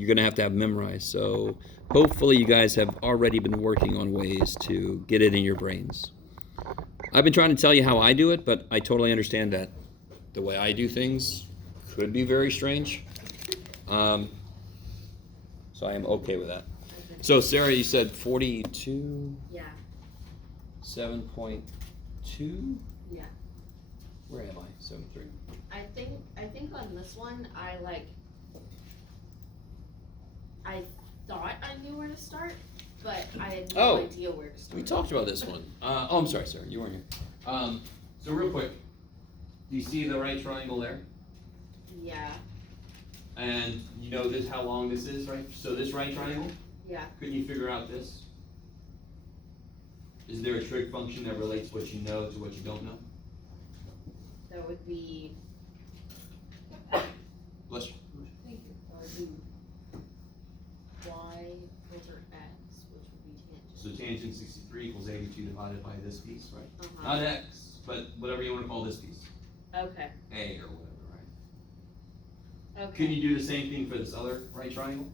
you're going to have memorized. So hopefully you guys have already been working on ways to get it in your brains. I've been trying to tell you how I do it, but I totally understand that the way I do things could be very strange. So I am okay with that. So Sarah, you said 42? Yeah. 7.2? Yeah. Where am I? 7.3. I think on this one I thought I knew where to start, but I had no idea where to start. We talked about this one. I'm sorry, Sarah, you weren't here. So real quick, do you see the right triangle there? Yeah. And you know this how long this is, right? So this right triangle? Yeah. Couldn't you figure out this? Is there a trig function that relates what you know to what you don't know? That would be. Bless you. Thank you. That would be y over x, which would be tangent. So tangent 63 equals 82 divided by this piece, right? Uh-huh. Not x, but whatever you want to call this piece. Okay. A or whatever, right? Okay. Can you do the same thing for this other right triangle?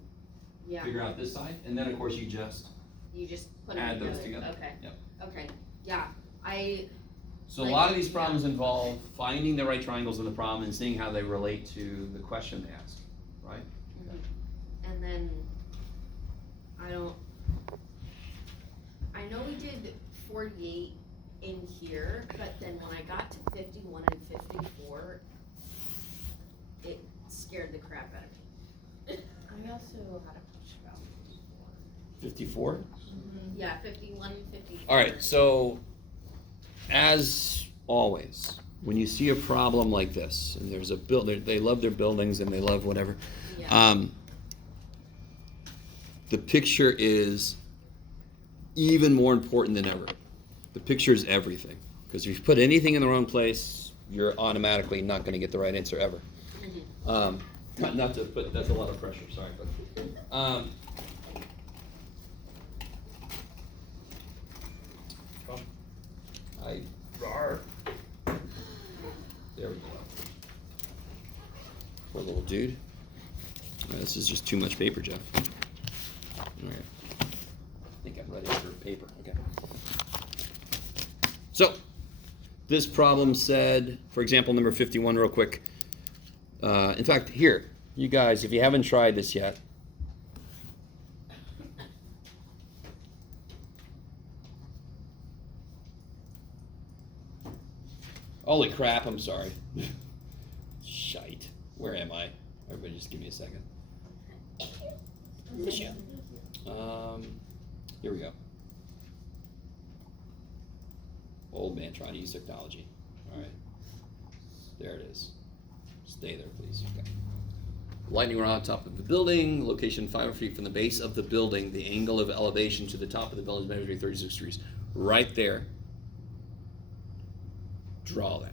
Yeah. Figure out this side, and then of course you just put add them those together. Okay. Yep. Okay. Yeah. So a lot of these problems involve finding the right triangles in the problem and seeing how they relate to the question they ask, right? Okay. And then I know we did 48 in here, but then when I got to 51 and 54, it scared the crap out of me. I also had a question about 54? Yeah, 51, 54. All right, so as always, when you see a problem like this, and there's a they love their buildings and they love whatever, Yeah. The picture is even more important than ever. The picture is everything, because if you put anything in the wrong place, you're automatically not going to get the right answer ever. Not to put, that's a lot of pressure, sorry, but there we go. Poor little dude. This is just too much paper, Jeff. All right. I think I'm ready for paper. Okay. So, this problem said, for example, number 51, real quick. In fact, here, you guys, if you haven't tried this yet, holy crap, I'm sorry. Shite. Where am I? Everybody just give me a second. Here we go. Old man trying to use technology. All right. There it is. Stay there, please. Okay. Lightning rod on top of the building, location 500 feet from the base of the building. The angle of elevation to the top of the building is measured to be 36 degrees. Right there. Draw that.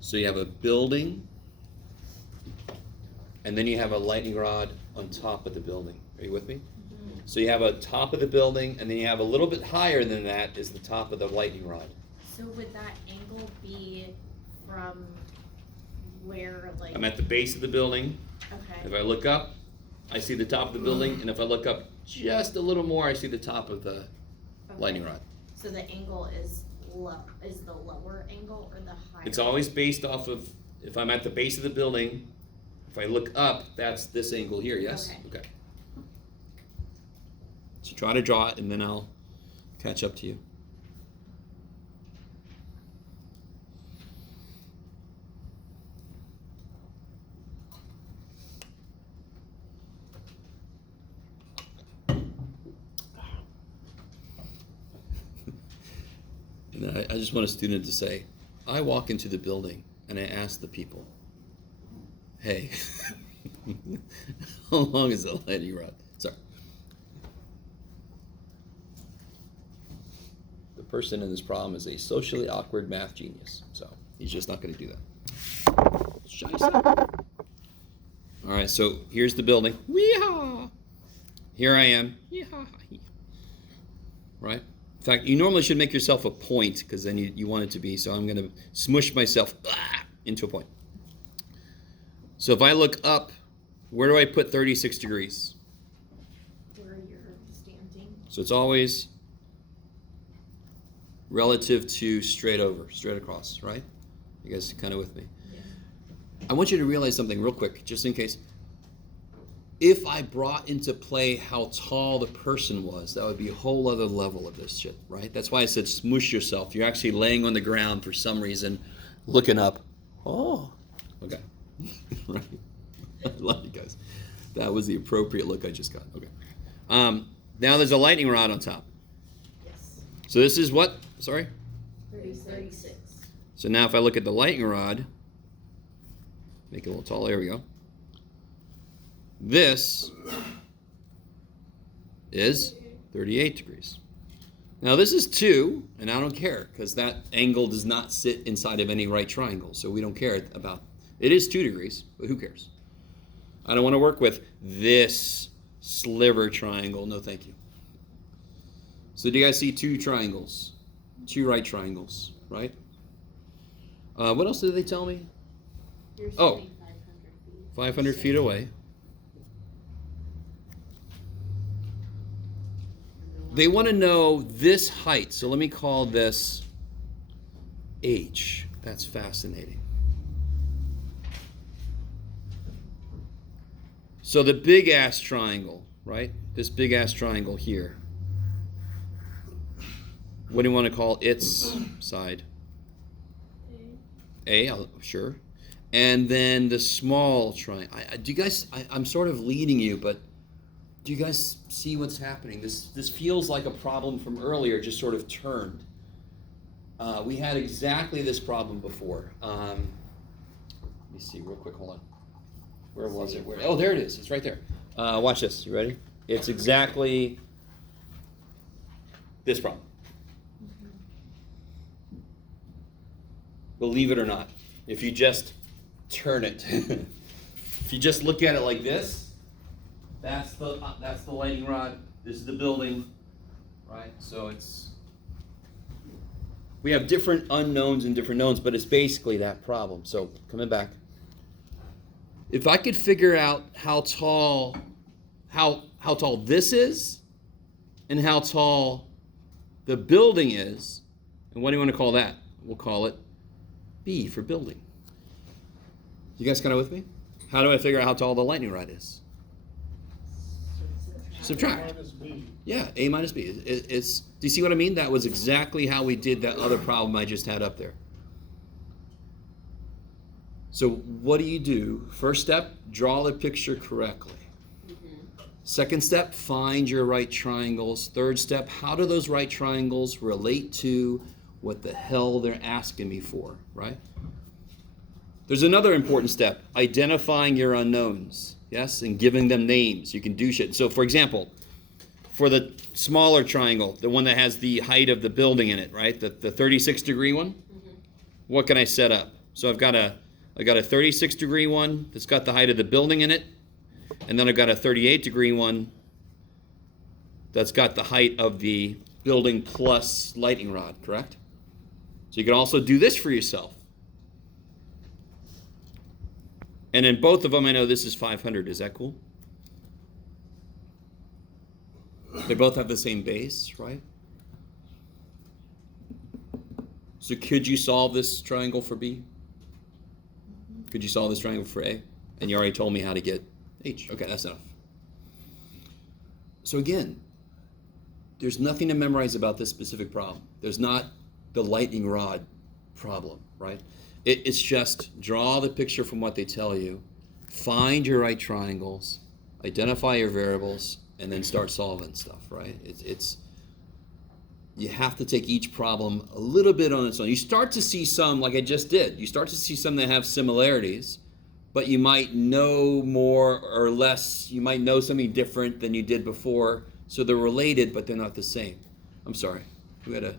So you have a building, and then you have a lightning rod on top of the building. Are you with me? Mm-hmm. So you have a top of the building, and then you have a little bit higher than that is the top of the lightning rod. So would that angle be from where, like? I'm at the base of the building. Okay. If I look up, I see the top of the building, and if I look up just a little more, I see the top of the lightning rod. So the angle is the lower angle or the higher? It's always based off of, if I'm at the base of the building, if I look up, that's this angle here, yes? Okay. So try to draw it, and then I'll catch up to you. And I just want a student to say, I walk into the building and I ask the people, hey, how long is the lightning rod? Sorry. The person in this problem is a socially awkward math genius, so he's just not going to do that. Scheisse. All right, so here's the building. Wee-haw! Here I am. Yee-haw. Right? In fact, you normally should make yourself a point because then you want it to be. So I'm going to smush myself into a point. So if I look up, where do I put 36 degrees? Where you're standing. So it's always relative to straight across, right? You guys kind of with me? Yeah. I want you to realize something real quick, just in case. If I brought into play how tall the person was, that would be a whole other level of this shit, right? That's why I said smoosh yourself. You're actually laying on the ground for some reason, looking up. Oh, okay. Right. I love you guys. That was the appropriate look I just got. Okay. Now there's a lightning rod on top. Yes. So this is what? Sorry? 36. So now if I look at the lightning rod, make it a little taller, there we go. This is 38 degrees. Now this is 2, and I don't care, because that angle does not sit inside of any right triangle, so we don't care about. It is 2 degrees, but who cares? I don't want to work with this sliver triangle. No, thank you. So do you guys see 2 triangles? 2 right triangles, right? What else did they tell me? You're Oh. sitting 500 feet. 500 feet away. They want to know this height. So let me call this H. That's fascinating. So the big ass triangle, right? This big ass triangle here. What do you want to call its side? A, sure. And then the small triangle. Do you guys? I'm sort of leading you, but do you guys see what's happening? This feels like a problem from earlier, just sort of turned. We had exactly this problem before. Let me see real quick. Hold on. Where was it? Where? Oh, there it is. It's right there. Watch this. You ready? It's exactly this problem. Believe it or not, if you just turn it, if you just look at it like this, that's the lightning rod. This is the building, right? So we have different unknowns and different knowns, but it's basically that problem. So coming back, if I could figure out how tall this is, and how tall the building is, and what do you want to call that? We'll call it B for building. You guys kind of with me? How do I figure out how tall the lightning rod is? Subtract. Yeah, A minus B. Do you see what I mean? That was exactly how we did that other problem I just had up there. So what do? First step, draw the picture correctly. Second step, find your right triangles. Third step, how do those right triangles relate to what the hell they're asking me for, right? There's another important step, identifying your unknowns, yes, and giving them names. You can do shit. So for example, for the smaller triangle, the one that has the height of the building in it, right? The 36 degree one, what can I set up? So I got a 36 degree one that's got the height of the building in it, and then I've got a 38 degree one that's got the height of the building plus lightning rod, correct? So you can also do this for yourself. And in both of them, I know this is 500. Is that cool? They both have the same base, right? So could you solve this triangle for B? Could you solve this triangle for A? And you already told me how to get H. Okay, that's enough. So again, there's nothing to memorize about this specific problem. There's not the lightning rod problem, right? It's just draw the picture from what they tell you, find your right triangles, identify your variables, and then start solving stuff, right? You have to take each problem a little bit on its own. You start to see some, like I just did, you start to see some that have similarities, but you might know more or less, you might know something different than you did before, so they're related, but they're not the same. I'm sorry. We had a...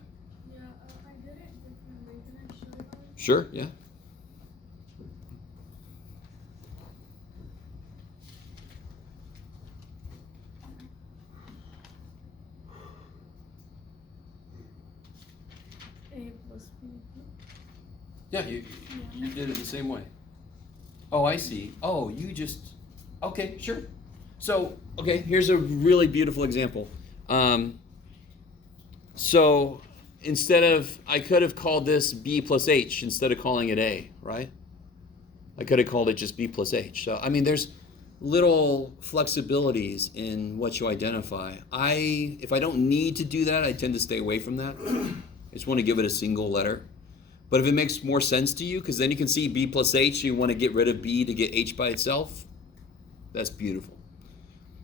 Yeah, I did it differently. Can I show you? Sure, yeah. A plus B. Yeah, you did it the same way. Oh, I see. Oh, you just, okay, sure. So, okay, here's a really beautiful example. So instead of, I could have called this B plus H instead of calling it A, right? I could have called it just B plus H. So, I mean, there's little flexibilities in what you identify. If I don't need to do that, I tend to stay away from that. I just want to give it a single letter. But if it makes more sense to you, because then you can see B plus H, you want to get rid of B to get H by itself, that's beautiful.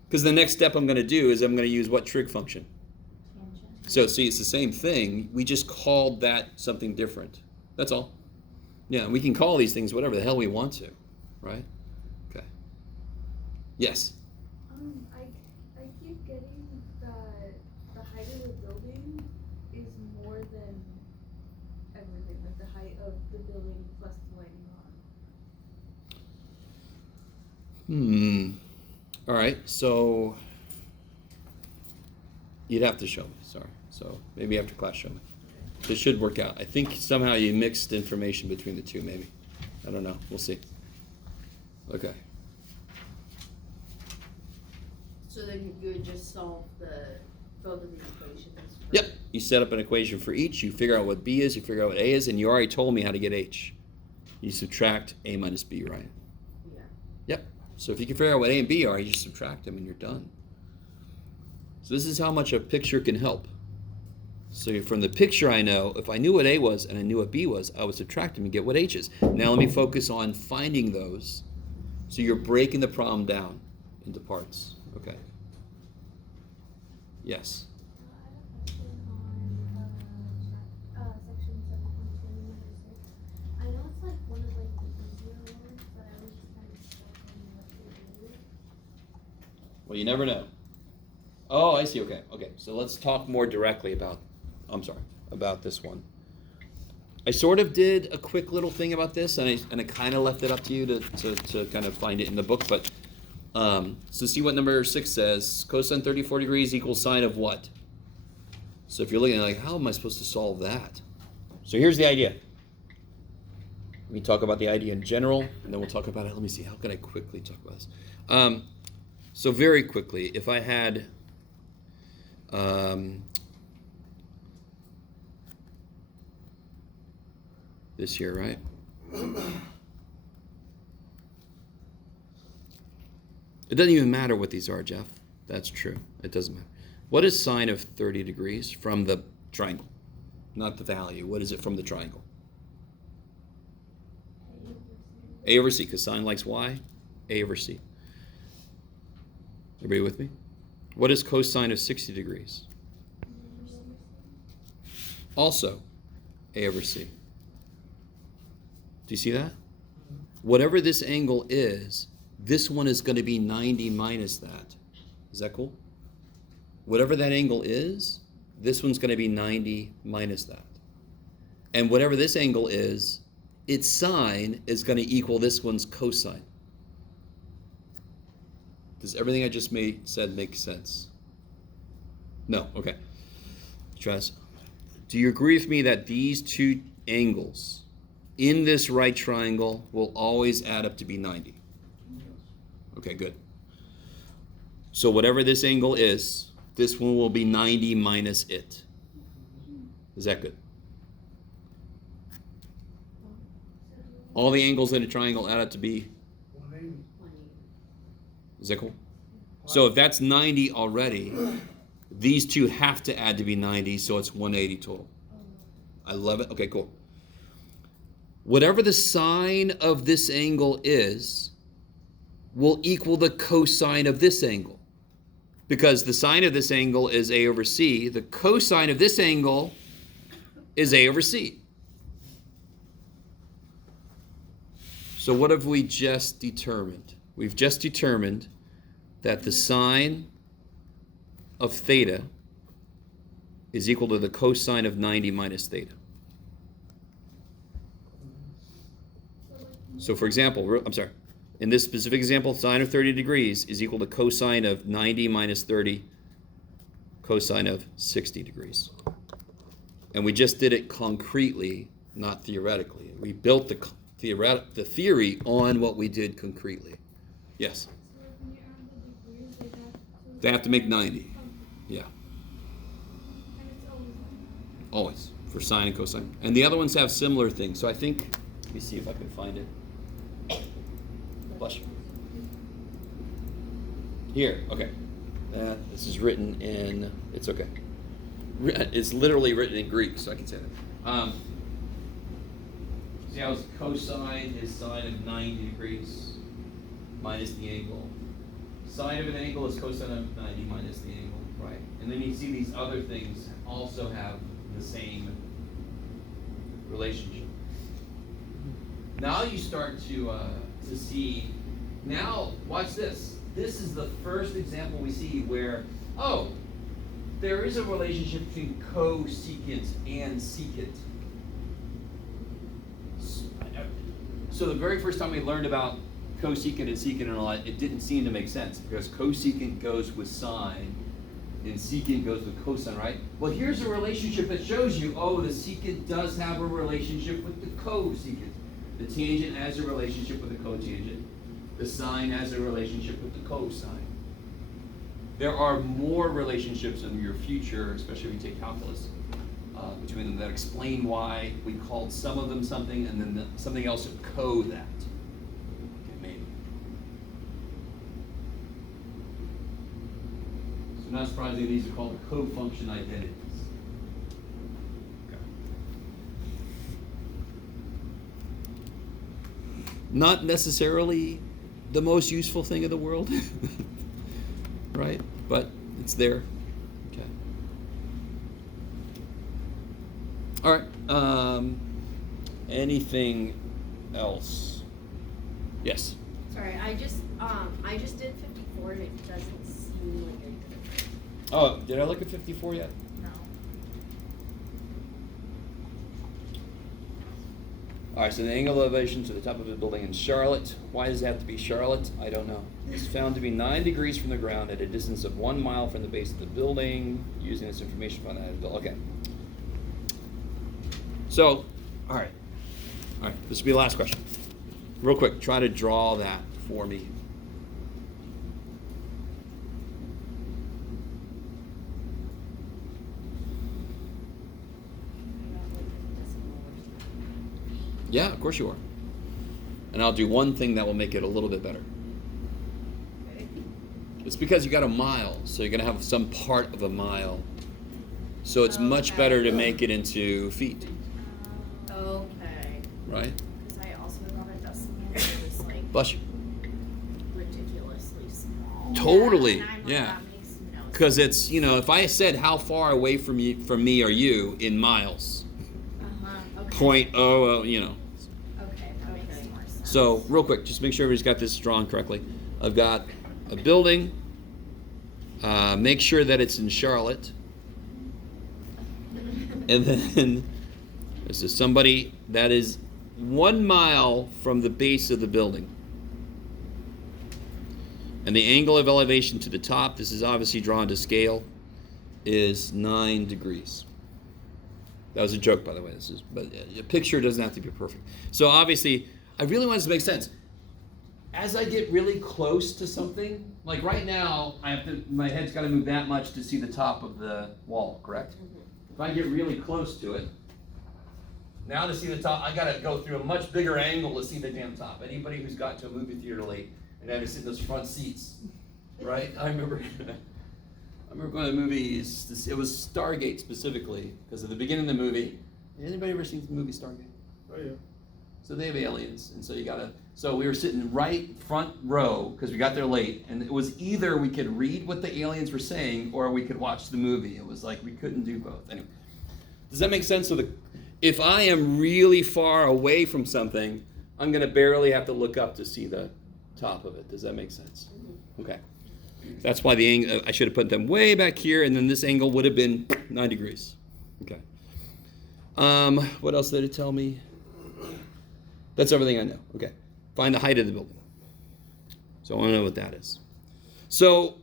Because the next step I'm going to do is I'm going to use what trig function? Tangent. So see, it's the same thing. We just called that something different. That's all. Yeah, we can call these things whatever the hell we want to, right? Okay. Yes? I keep getting that the height of the building is more than everything, like the height of the building plus the lighting on. All right, so you'd have to show me, sorry. So maybe after class, show me. This should work out. I think somehow you mixed information between the two, maybe. I don't know. We'll see. Okay. So then you would just solve both of the equations. Yep. You set up an equation for each. You figure out what B is. You figure out what A is. And you already told me how to get H. You subtract A minus B, right? Yeah. Yep. So if you can figure out what A and B are, you just subtract them and you're done. So this is how much a picture can help. So from the picture I know, if I knew what A was and I knew what B was, I would subtract them and get what H is. Now let me focus on finding those. So you're breaking the problem down into parts. Okay. Yes. I have a question on section 7.2, number 6. I know it's like one of like the easier ones, but I was just kind of stuck on what to do. Well, you never know. Oh, I see. Okay. Okay. So let's talk more directly about this one. I sort of did a quick little thing about this, and I kind of left it up to you to kind of find it in the book. But so see what number 6 says. Cosine 34 degrees equals sine of what? So if you're looking like, how am I supposed to solve that? So here's the idea. Let me talk about the idea in general, and then we'll talk about it. Let me see. How can I quickly talk about this? So very quickly, if I had this here, right? It doesn't even matter what these are, Jeff. That's true. It doesn't matter. What is sine of 30 degrees from the triangle? Not the value. What is it from the triangle? A over C, because sine likes y. A over C. Everybody with me? What is cosine of 60 degrees? Also, A over C. Do you see that? Whatever this angle is, this one is going to be 90 minus that. Is that cool? Whatever that angle is, this one's going to be 90 minus that. And whatever this angle is, its sine is going to equal this one's cosine. Does everything I just said make sense? No? Okay. Try this. Do you agree with me that these two angles in this right triangle will always add up to be 90? Okay, good. So whatever this angle is, this one will be 90 minus it. Is that good? All the angles in a triangle add up to be? 180. Is that cool? So if that's 90 already, these two have to add to be 90, so it's 180 total. I love it. Okay, cool. Whatever the sine of this angle is, will equal the cosine of this angle. Because the sine of this angle is A over C, the cosine of this angle is A over C. So what have we just determined? We've just determined that the sine of theta is equal to the cosine of 90 minus theta. So for example, in this specific example, sine of 30 degrees is equal to cosine of 90 minus 30, cosine of 60 degrees. And we just did it concretely, not theoretically. We built the the theory on what we did concretely. Yes, So like when you add the degrees, they have to make 90. Yeah, And it's always like that. always for sine and cosine. And the other ones have similar things. So I think, let me see if I can find it. Bless you. Here, okay. This is written in, it's okay. It's literally written in Greek, so I can say that. See how cosine is sine of 90 degrees minus the angle. Sine of an angle is cosine of 90 minus the angle, right? And then you see these other things also have the same relationship. Now you start to see, now watch this. This is the first example we see where, oh, there is a relationship between cosecant and secant. So the very first time we learned about cosecant and secant and all that, it didn't seem to make sense because cosecant goes with sine and secant goes with cosine, right? Well, here's a relationship that shows you, oh, the secant does have a relationship with the cosecant. The tangent has a relationship with the cotangent. The sine has a relationship with the cosine. There are more relationships in your future, especially if you take calculus, between them that explain why we called some of them something and then something else to co that. Okay, maybe. So not surprisingly, these are called co-function identities. Okay. Not necessarily the most useful thing in the world, right? But it's there. Okay. All right. Anything else? Yes. Sorry, I just did 54 and it doesn't seem like I did it. Oh, did I look at 54 yet? No. All right, so the angle elevation to the top of the building in Charlotte. Why does it have to be Charlotte? I don't know. It's found to be 9 degrees from the ground at a distance of 1 mile from the base of the building. Using this information from that. Okay. So, all right. This will be the last question. Real quick, try to draw that for me. Yeah, of course you are. And I'll do one thing that will make it a little bit better. It's because you got a mile, so you're going to have some part of a mile. So it's much Okay. better to make it into feet, Okay. right? Because I also thought a decimal was like Bless you. ridiculously small. Totally, And I'm like, yeah. that makes no sense. Because it's, if I said how far away from me are you in miles, Okay. 0.00, Okay, that makes more sense. So, real quick, just make sure everybody's got this drawn correctly. I've got a building. Make sure that it's in Charlotte. And then this is somebody that is 1 mile from the base of the building. And the angle of elevation to the top, this is obviously drawn to scale, is 9 degrees. That was a joke, by the way. But a picture doesn't have to be perfect. So obviously, I really want this to make sense. As I get really close to something, like right now, my head's got to move that much to see the top of the wall, correct? If I get really close to it, now to see the top, I got to go through a much bigger angle to see the damn top. Anybody who's got to a movie theater late and had to sit in those front seats, right? I remember going to the movies. It was Stargate specifically, because at the beginning of the movie, anybody ever seen the movie Stargate? Oh, yeah. So they have aliens, and so we were sitting right front row because we got there late, and it was either we could read what the aliens were saying or we could watch the movie. It was like we couldn't do both. Anyway, does that make sense? So if I am really far away from something, I'm going to barely have to look up to see the top of it. Does that make sense? Okay. That's why I should have put them way back here, and then this angle would have been 9 degrees. Okay. What else did it tell me? That's everything I know. Okay. Find the height of the building. So I want to know what that is. So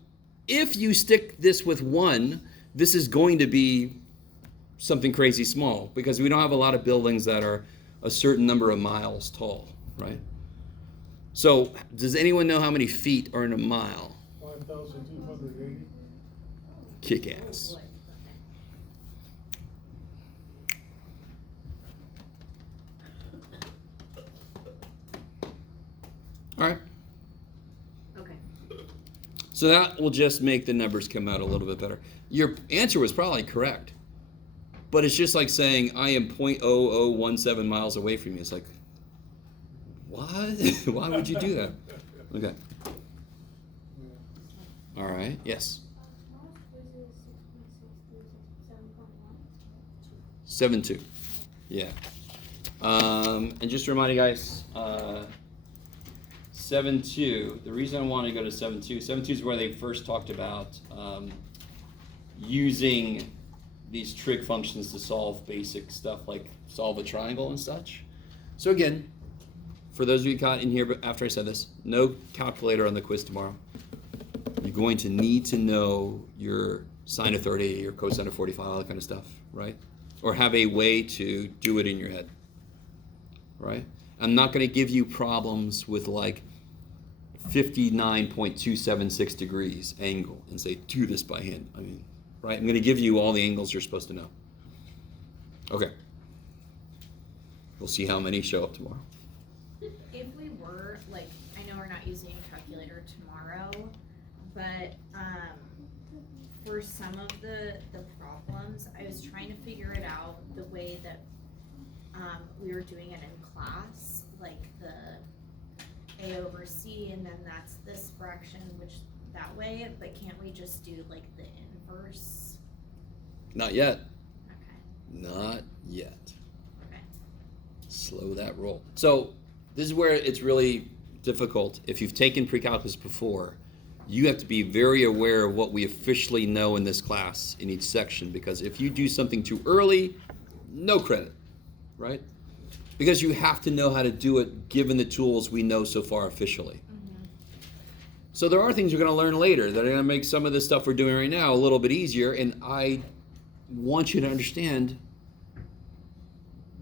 if you stick this with 1, this is going to be something crazy small because we don't have a lot of buildings that are a certain number of miles tall, right? So, does anyone know how many feet are in a mile? 5,280. Kick ass. All right. Okay. So that will just make the numbers come out a little bit better. Your answer was probably correct. But it's just like saying, I am 0.0017 miles away from you. It's like, what? Why would you do that? Okay. All right. Yes. 7.2. Yeah. And just to remind you guys, 7.2, the reason I want to go to 7.2, 7.2 is where they first talked about using these trig functions to solve basic stuff like solve a triangle and such. So again, for those of you caught in here but after I said this, no calculator on the quiz tomorrow. You're going to need to know your sine of 30, your cosine of 45, all that kind of stuff, right? Or have a way to do it in your head, right? I'm not going to give you problems with like 59.276 degrees angle and say, do this by hand. I mean, right? I'm going to give you all the angles you're supposed to know. Okay. We'll see how many show up tomorrow. If we were, like, I know we're not using a calculator tomorrow, but for some of the problems, I was trying to figure it out the way that we were doing it in class, like the A over C, and then that's this fraction, which that way, but can't we just do like the inverse? Not yet. Okay. Not yet. Okay. Slow that roll. So this is where it's really difficult. If you've taken pre-calculus before, you have to be very aware of what we officially know in this class in each section, because if you do something too early, no credit, right? Because you have to know how to do it given the tools we know so far officially. Mm-hmm. So there are things you're going to learn later that are going to make some of the stuff we're doing right now a little bit easier, and I want you to understand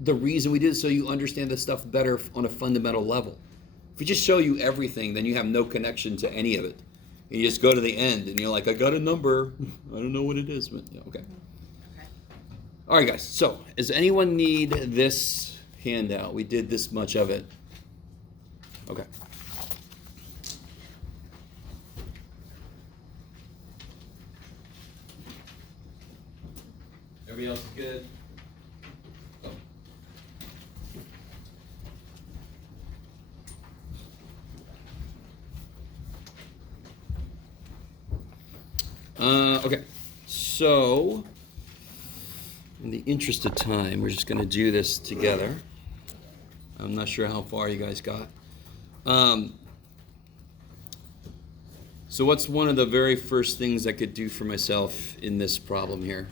the reason we did it, so you understand this stuff better on a fundamental level. If we just show you everything, then you have no connection to any of it. You just go to the end and you're like, I got a number. I don't know what it is, but yeah, okay. Okay. All right, guys. So does anyone need this handout? We did this much of it. Okay. Everybody else is good? Oh. Okay, so in the interest of time, we're just going to do this together. I'm not sure how far you guys got. So what's one of the very first things I could do for myself in this problem here?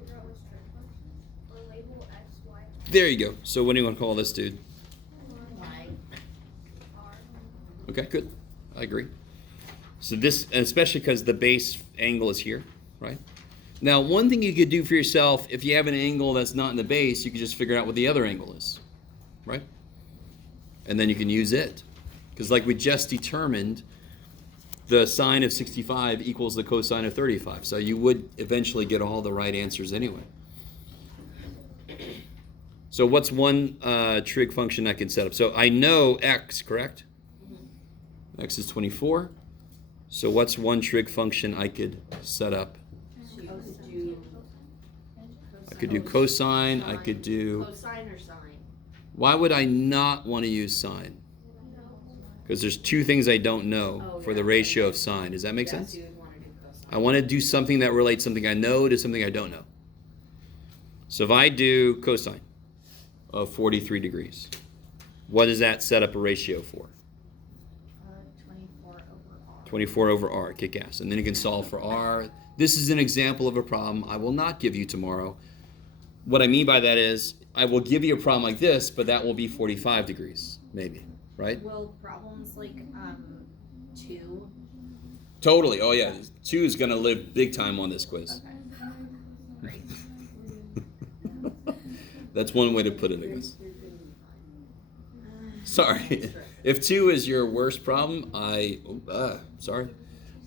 Figure out what's trig functions, or label x, y, There you go. So what do you want to call this dude? Why? r. Okay, good. I agree. So this, and especially because the base angle is here, right? Now, one thing you could do for yourself, if you have an angle that's not in the base, you could just figure out what the other angle is, right? And then you can use it. Because like we just determined, the sine of 65 equals the cosine of 35. So you would eventually get all the right answers anyway. So what's one trig function I can set up? So I know x, correct? X is 24. So what's one trig function I could set up? So you could do. I could do cosine, I could do... Cosine or sine? Why would I not want to use sine? Because there's two things I don't know for the ratio of sine. Does that make sense? Yes, you would want to do cosine. I want to do something that relates something I know to something I don't know. So if I do cosine of 43 degrees, what does that set up a ratio for? 24 over R. 24 over r, kick ass. And then you can solve for r. This is an example of a problem I will not give you tomorrow. What I mean by that is, I will give you a problem like this, but that will be 45 degrees, maybe, right? Will problems like 2? Totally, oh yeah. 2 is gonna live big time on this quiz. Okay. Great. That's one way to put it, I guess. Sorry. If 2 is your worst problem, sorry.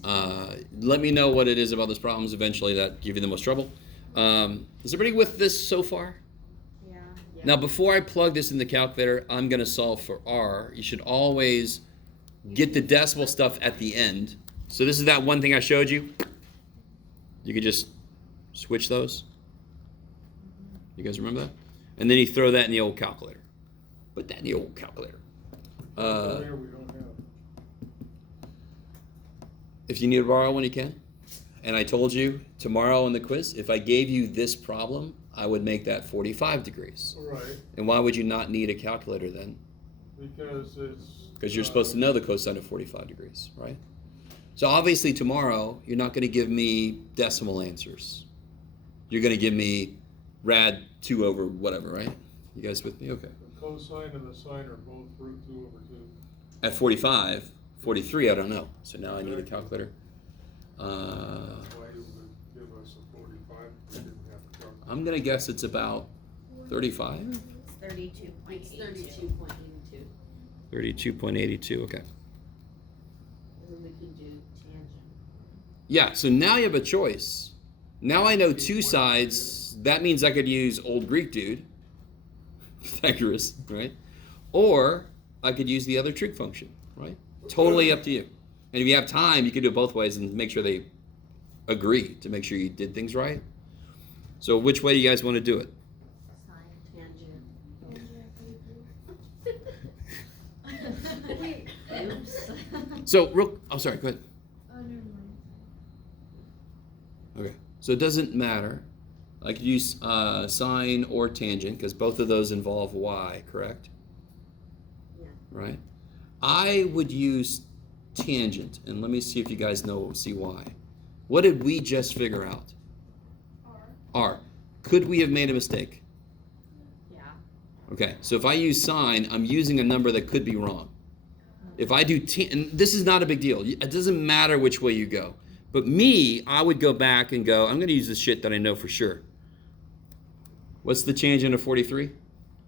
Let me know what it is about those problems eventually that give you the most trouble. Is everybody with this so far? Yeah. Now, before I plug this in the calculator, I'm going to solve for R. You should always get the decimal stuff at the end. So this is that one thing I showed you. You could just switch those. You guys remember that? And then you throw that in the old calculator. Put that in the old calculator. There we don't have. If you need to borrow one, you can. And I told you tomorrow in the quiz, if I gave you this problem, I would make that 45 degrees. Right, And why would you not need a calculator then? because it's. Because you're supposed to know the cosine of 45 degrees, right? So obviously tomorrow, you're not going to give me decimal answers. You're going to give me rad 2 over whatever, right? You guys with me? Okay. The cosine and the sine are both root 2 over 2. At 45, 43, I don't know. So now I need a calculator. That's why you would give us a 45 if we didn't have a calculator. I'm going to guess it's about 35? It's 32.82. It's 32.82. 32.82, okay. And then we can do tangent. Yeah, so now you have a choice. Now I know 2 sides. That means I could use old Greek dude, Pythagoras, right? Or I could use the other trig function, right? Totally up to you. And if you have time, you can do it both ways and make sure they agree to make sure you did things right. So which way do you guys want to do it? Tangent. Wait, Oops. So, sorry, go ahead. never mind. Okay, so it doesn't matter. I could use sine or tangent because both of those involve y, correct? Yeah. Right? I would use tangent, and let me see if you guys see why. What did we just figure out? R. Could we have made a mistake? Yeah. Okay, so if I use sine, I'm using a number that could be wrong. If I do and this is not a big deal. It doesn't matter which way you go. But me, I would go back and go, I'm going to use the shit that I know for sure. What's the tangent of 43?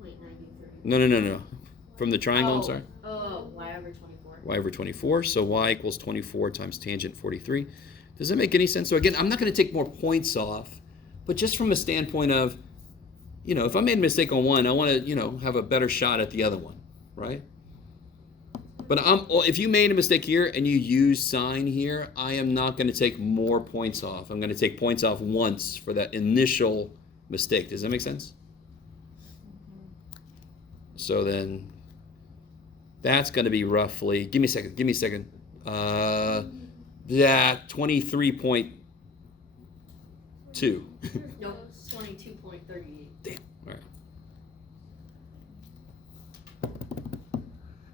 0.93. No. From the triangle, I'm sorry. Oh, y over 24. Y over 24. So y equals 24 times tangent 43. Does that make any sense? So again, I'm not going to take more points off, but just from a standpoint of, if I made a mistake on one, I want to, have a better shot at the other one, right? But if you made a mistake here and you use sine here, I am not going to take more points off. I'm going to take points off once for that initial mistake. Does that make sense? So then that's going to be roughly, give me a second. 23.2. Nope, 22.38. Damn. All right.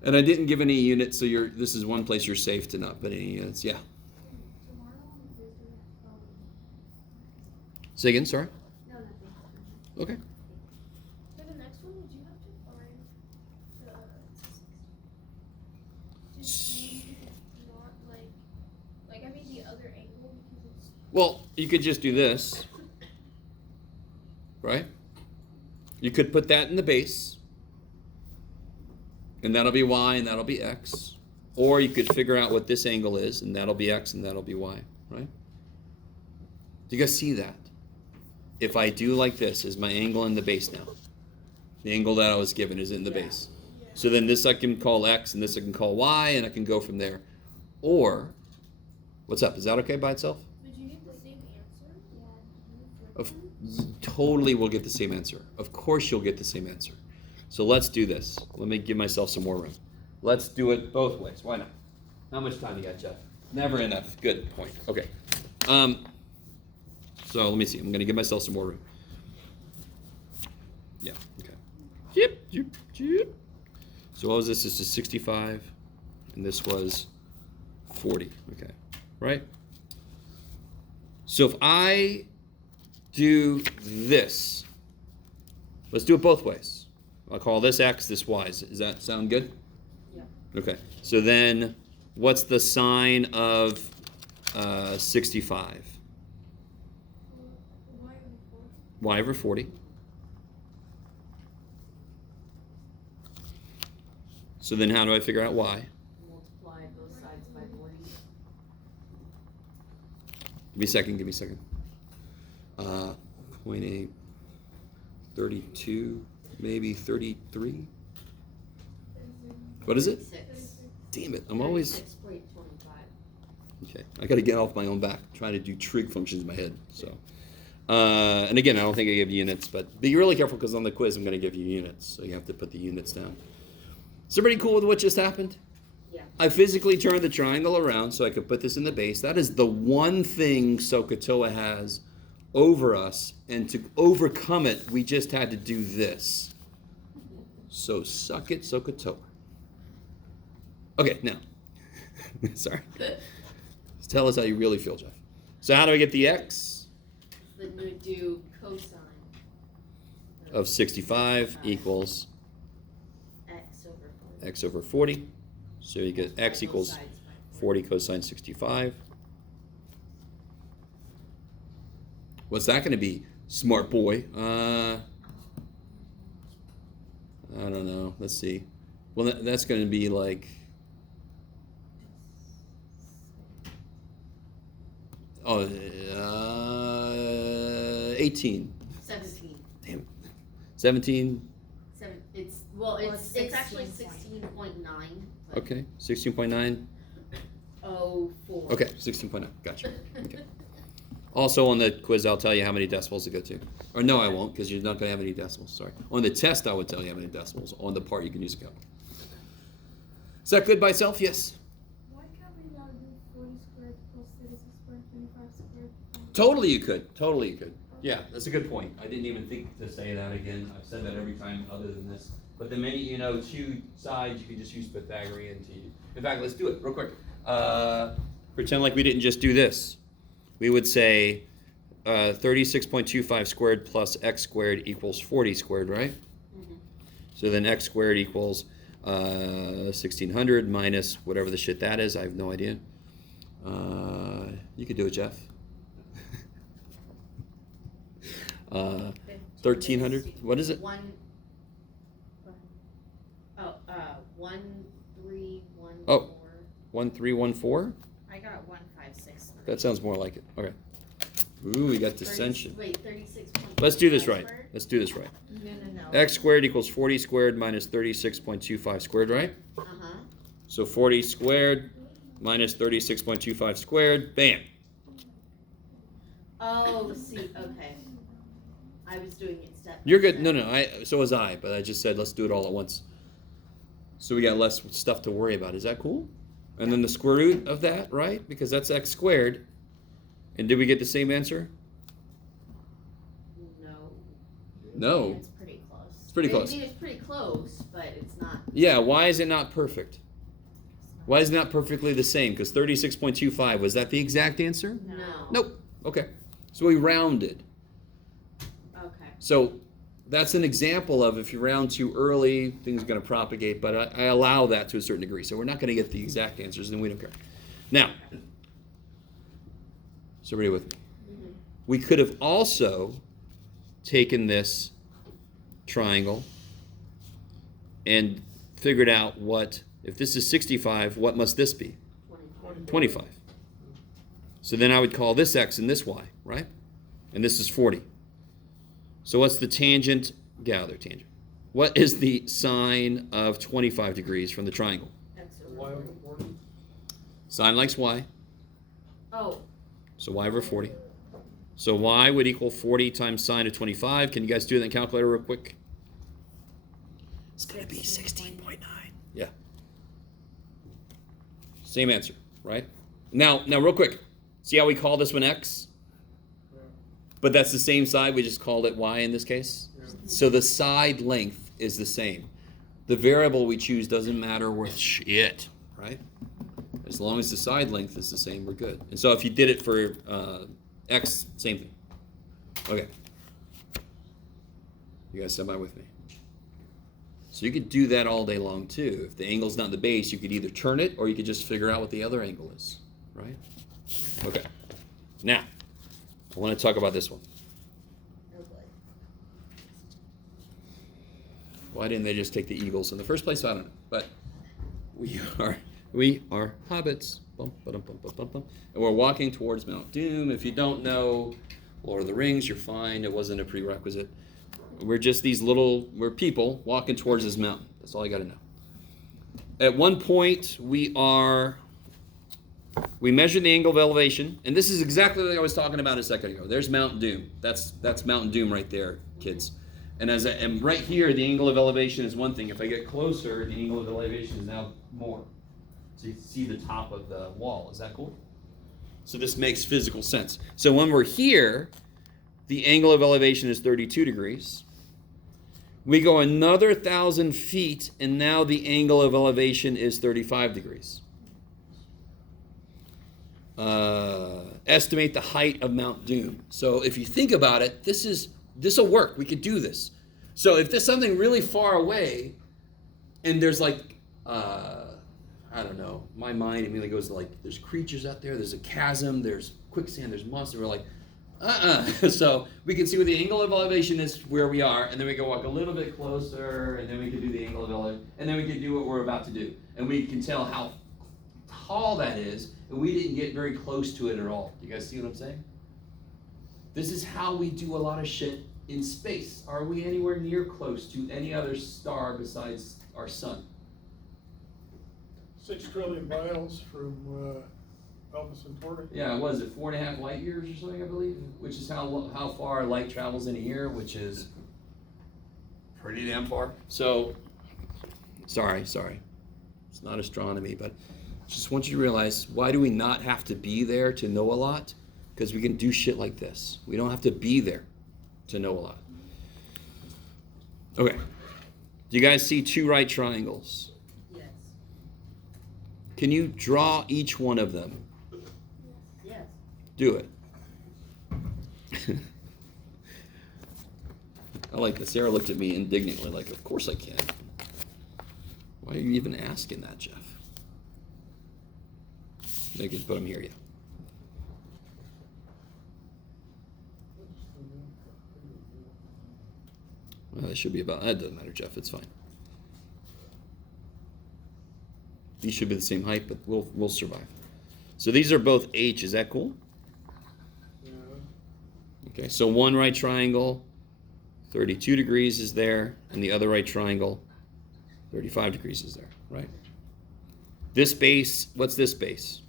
And I didn't give any units, so this is one place you're safe to not put any units. Yeah. Tomorrow on Thursday, Say again, sorry? no, nothing. Okay. For the next one, would you have to find the change not like I mean the other angle because it's Well, you could just do this, right? You could put that in the base, and that'll be y and that'll be x. Or you could figure out what this angle is, and that'll be x and that'll be y, right? Do you guys see that? If I do like this, is my angle in the base now? The angle that I was given is in the base. So then this I can call x, and this I can call y, and I can go from there. Or, what's up? Is that okay by itself? Would you get the same answer? Totally will get the same answer. Of course you'll get the same answer. So let's do this. Let me give myself some more room. Let's do it both ways. Why not? How much time you got, Jeff? Never enough. Good point. Okay. So let me see. I'm going to give myself some more room. Yeah. Okay. Yep. So what was this? This is 65, and this was 40. Okay. Right? So if I do this, let's do it both ways. I'll call this x, this y. Does that sound good? Yeah. Okay. So then what's the sine of 65? Y over 4. Y over 40. So then how do I figure out y? Multiply both sides by 40. Give me a second. 0.8, 32, maybe 33? What is it? 36. Damn it, I'm always... 36.25. Okay, I gotta get off my own back, trying to do trig functions in my head, so. And again, I don't think I give you units, but be really careful because on the quiz I'm gonna give you units, so you have to put the units down. Is everybody cool with what just happened? Yeah. I physically turned the triangle around so I could put this in the base. That is the one thing SOHCAHTOA has over us, and to overcome it, we just had to do this. So suck it, SOHCAHTOA. Okay, now, sorry. Tell us how you really feel, Jeff. So how do I get the x Then you would do cosine of 65 equals x over 40. x over 40. So you get x Both equals sides by 40 cosine 65. What's that going to be, smart boy? I don't know. Let's see. Well, that's going to be like... Oh, 18. 17. Damn it. 17. It's actually 16.9. Okay. 16.9. 04. Okay. 16.9. Gotcha. Okay. Also on the quiz, I'll tell you how many decimals to go to. Or no, I won't, because you're not going to have any decimals. Sorry. On the test, I would tell you how many decimals. On the part, you can use a calculator. Is that good by itself? Yes. Why can't we now do 40 squared plus 36 squared, 25 squared? Totally you could. Totally you could. Yeah, that's a good point. I didn't even think to say that again. I've said that every time other than this. But the minute you know two sides, you can just use Pythagorean to... In fact, let's do it real quick. Pretend like we didn't just do this. We would say 36.25 squared plus x squared equals 40 squared, right? Mm-hmm. So then x squared equals 1600 minus whatever the shit that is. I have no idea. You could do it, Jeff. 1300. What is it? 1314. Oh. 1314? I got 1563. That sounds more like it. Okay. Ooh, we got dissension. Wait, 36. Let's do this right. Let's do this right. No. X squared equals 40 squared minus 36.25 squared, right? Uh-huh. So 40 squared minus 36.25 squared. Bam. Oh, see, okay. I was doing it step by You're good. step. No. So was I, but I just said let's do it all at once. So we got less stuff to worry about. Is that cool? And then the square root of that, right? Because that's x squared. And did we get the same answer? No. It's pretty close. It's pretty close. I mean, it's pretty close, but it's not. Yeah, why is it not perfect? Why is it not perfectly the same? Because 36.25, was that the exact answer? No. Nope. Okay. So we rounded. Okay. So that's an example of if you round too early, things are going to propagate, but I allow that to a certain degree. So we're not going to get the exact answers, and we don't care. Now, is everybody with me? Mm-hmm. We could have also taken this triangle and figured out what, if this is 65, what must this be? 25. So then I would call this x and this y, right? And this is 40. So what's the tangent? Get out there, tangent. What is the sine of 25 degrees from the triangle? X Y over over 40? Sine likes y, Oh, so y over 40. So y would equal 40 times sine of 25. Can you guys do that in the calculator real quick? It's going to be 16.9. Yeah. Same answer, right? Now real quick. See how we call this one x? Yeah. But that's the same side. We just called it y in this case. Yeah. So the side length is the same. The variable we choose doesn't matter worth shit, right? As long as the side length is the same, we're good. And so if you did it for x, same thing. Okay. You guys stand by with me. So you could do that all day long too. If the angle's not the base, you could either turn it or you could just figure out what the other angle is, right? Okay. Now, I want to talk about this one. oh boy. Why didn't they just take the Eagles in the first place? I don't know. But we are hobbits. Bum, ba-dum, bum, bum, bum, bum. And we're walking towards Mount Doom. If you don't know Lord of the Rings, you're fine. It wasn't a prerequisite. We're just we're people walking towards this mountain. That's all I got to know. At one point, we measure the angle of elevation, and this is exactly what I was talking about a second ago. There's Mount Doom. That's Mount Doom right there, kids. And right here, the angle of elevation is one thing. If I get closer, the angle of elevation is now more. So you see the top of the wall. Is that cool? So this makes physical sense. So when we're here, the angle of elevation is 32 degrees. We go another 1,000 feet, and now the angle of elevation is 35 degrees. Estimate the height of Mount Doom. So if you think about it, this will work. We could do this. So if there's something really far away, and there's like, I don't know, my mind immediately goes to like, there's creatures out there, there's a chasm, there's quicksand, there's monsters. We're like, So we can see what the angle of elevation is where we are, and then we can walk a little bit closer, and then we can do the angle of elevation, and then we can do what we're about to do. And we can tell how tall that is, and we didn't get very close to it at all. You guys see what I'm saying? This is how we do a lot of shit in space. Are we anywhere near close to any other star besides our sun? 6 trillion miles from Alpha Centauri. Yeah, what is it, 4.5 light years or something, I believe? Which is how far light travels in a year, which is pretty damn far. So, sorry. It's not astronomy, but just want you to realize, why do we not have to be there to know a lot? Because we can do shit like this. We don't have to be there to know a lot. Okay. Do you guys see 2 right triangles? Yes. Can you draw each one of them? Yes. Do it. I like this. Sarah looked at me indignantly like, of course I can. Why are you even asking that, Jeff? They can put them here, yeah. Well, that should be about, that doesn't matter, Jeff, it's fine. These should be the same height, but we'll survive. So these are both H, is that cool? Yeah. Okay, so one right triangle, 32 degrees is there, and the other right triangle, 35 degrees is there, right? This base, what's this base?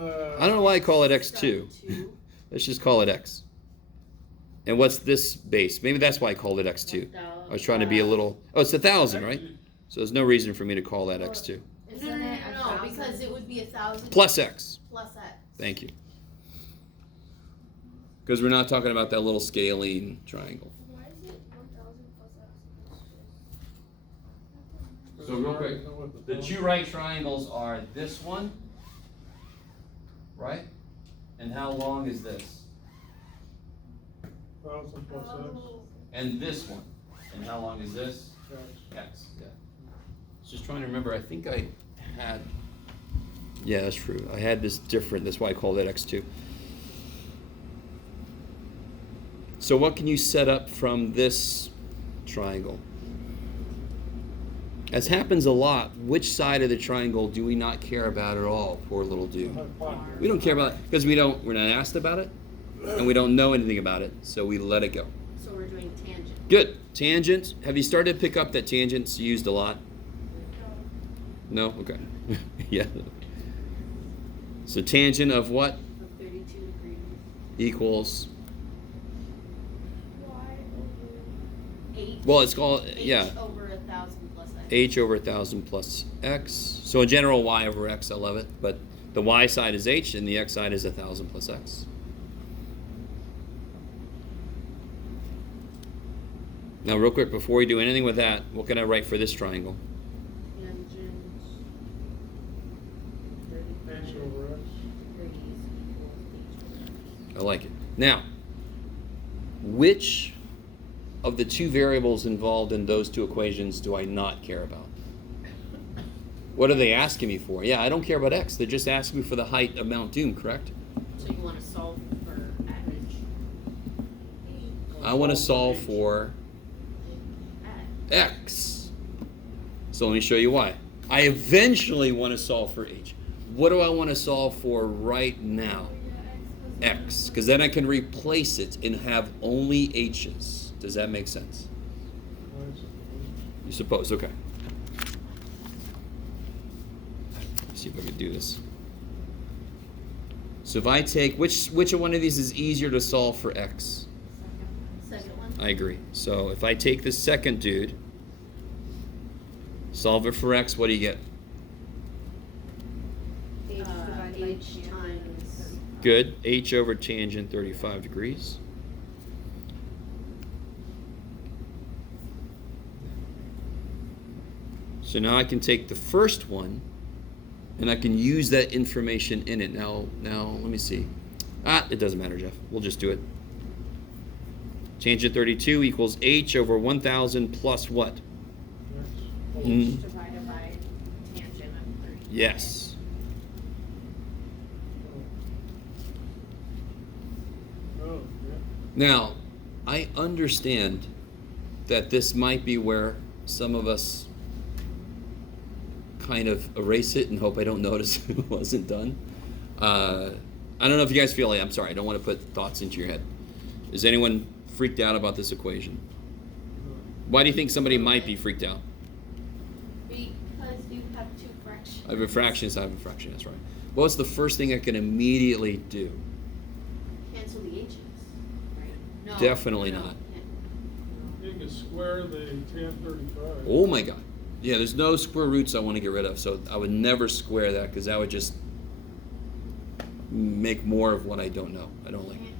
I don't know why I call it X2. Let's just call it X. And what's this base? Maybe that's why I called it X2. I was trying to be a little, oh, it's 1,000, right? So there's no reason for me to call that X2. Isn't it? No, because it would be 1,000 Plus X. plus X. Thank you. Because we're not talking about that little scaling triangle. Why is it 1,000 plus X? So real quick, the 2 right triangles are this one, right? And how long is this? 1,000 plus X. And this one. And how long is this? X, yeah. Just trying to remember, I think I had, yeah, that's true. I had this different, that's why I called it X2. So what can you set up from this triangle? As happens a lot, which side of the triangle do we not care about at all, poor little dude? We don't care about it because we're not asked about it, and we don't know anything about it, so we let it go. So we're doing tangent. Good. Tangent. Have you started to pick up that tangent's used a lot? No? Okay. Yeah. So tangent of what? Of 32 degrees. Equals, Y over. H. well, it's called, H yeah, over 1,000 plus X. H over 1,000 plus X. So in general, Y over X, I love it. But the Y side is H and the X side is 1,000 plus X. Now, real quick, before we do anything with that, what can I write for this triangle? Tangent. H over X. Degrees equals H over X. I like it. Now, which of the 2 variables involved in those 2 equations do I not care about? What are they asking me for? Yeah, I don't care about X. They're just asking me for the height of Mount Doom, correct? So you want to solve for average I want to solve for X. X. So let me show you why. I eventually want to solve for h. What do I want to solve for right now? X, because then I can replace it and have only h's. Does that make sense? You suppose? Okay. Let's see if I can do this. So if I take, which one of these is easier to solve for x? Second one? I agree. So if I take the second dude, solve it for x, what do you get? H divided by H tangent. times. Good. H over tangent 35 degrees. So now I can take the first one and I can use that information in it. Now let me see. It doesn't matter, Jeff. We'll just do it. Tangent 32 equals h over 1,000 plus what? H Mm. divided by tangent of 30. Yes. Oh, yeah. Now, I understand that this might be where some of us kind of erase it and hope I don't notice it wasn't done. I don't know if you guys feel like, I'm sorry, I don't want to put thoughts into your head. Is anyone freaked out about this equation? Why do you think somebody might be freaked out? Because you have two fractions. I have a fraction, so I have a fraction, that's right. What's the first thing I can immediately do? Cancel the h's, right? No. Definitely no, not. You can square the tan 35. Oh my God. Yeah, there's no square roots I want to get rid of, so I would never square that because that would just make more of what I don't know. I don't like. Can't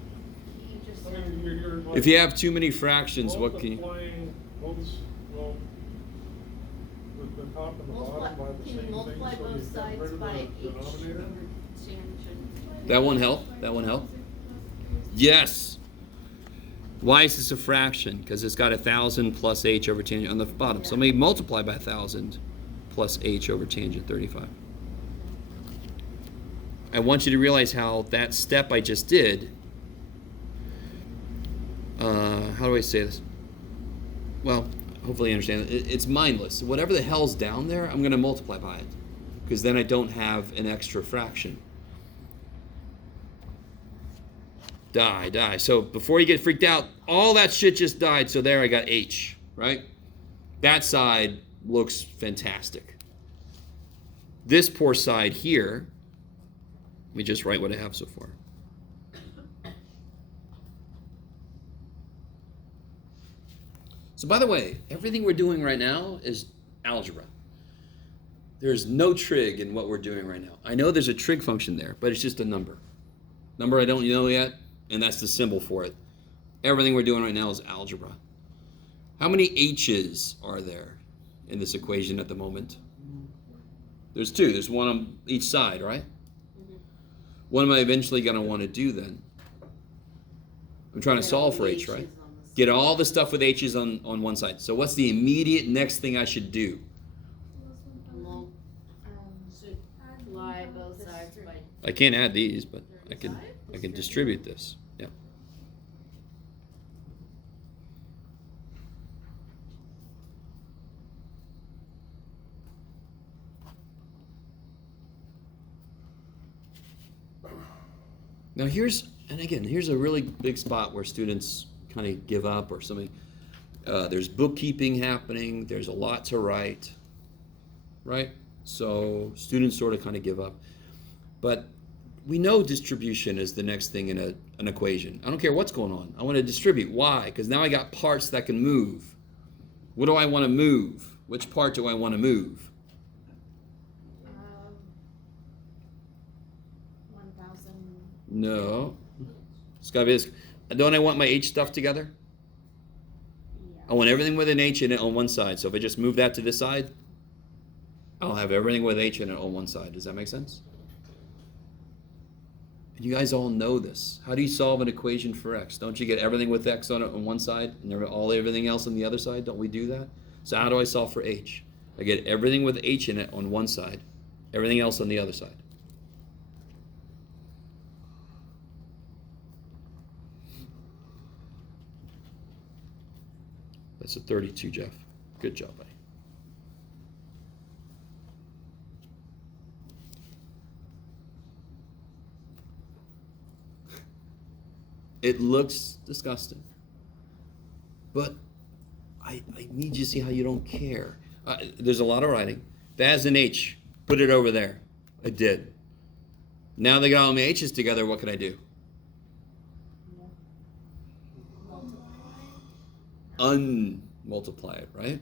you just I mean, you're like If you have too many fractions, what can you? multiplying both, well, with the top and the bottom by the can same you multiply thing, so both you get sides rid of by the h denominator? over tangent? That one help? That one help? Yes. Why is this a fraction? Because it's got 1,000 plus h over tangent on the bottom. So let me multiply by 1,000 plus h over tangent 35. I want you to realize how that step I just did, how do I say this? Well, hopefully you understand. It's mindless. Whatever the hell's down there, I'm going to multiply by it. Because then I don't have an extra fraction. Die. So before you get freaked out, all that shit just died. So there I got h, right? That side looks fantastic. This poor side here, let me just write what I have so far. So by the way, everything we're doing right now is algebra. There's no trig in what we're doing right now. I know there's a trig function there, but it's just a number. Number I don't know yet, and that's the symbol for it. Everything we're doing right now is algebra. How many h's are there in this equation at the moment? There's two. There's one on each side, right? What am I eventually going to want to do then? I'm trying to solve for h, right? Get all the stuff with h's on one side. So what's the immediate next thing I should do? Multiply both sides by. I can't add these, but I can distribute this. Yeah. Now here's a really big spot where students kind of give up or something. There's bookkeeping happening. There's a lot to write, right? So students sort of kind of give up. But we know distribution is the next thing in an equation. I don't care what's going on. I want to distribute. Why? Because now I got parts that can move. What do I want to move? Which part do I want to move? 1,000. No. It's got to be this. Don't I want my H stuff together? Yeah. I want everything with an H in it on one side. So if I just move that to this side, I'll have everything with H in it on one side. Does that make sense? And you guys all know this. How do you solve an equation for x? Don't you get everything with x on it on one side and everything else on the other side? Don't we do that? So how do I solve for h? I get everything with h in it on one side, everything else on the other side. That's a 32, Jeff. Good job, buddy. It looks disgusting. But I need you to see how you don't care. There's a lot of writing. That has an H. Put it over there. I did. Now they got all my H's together. What can I do? Unmultiply it, right?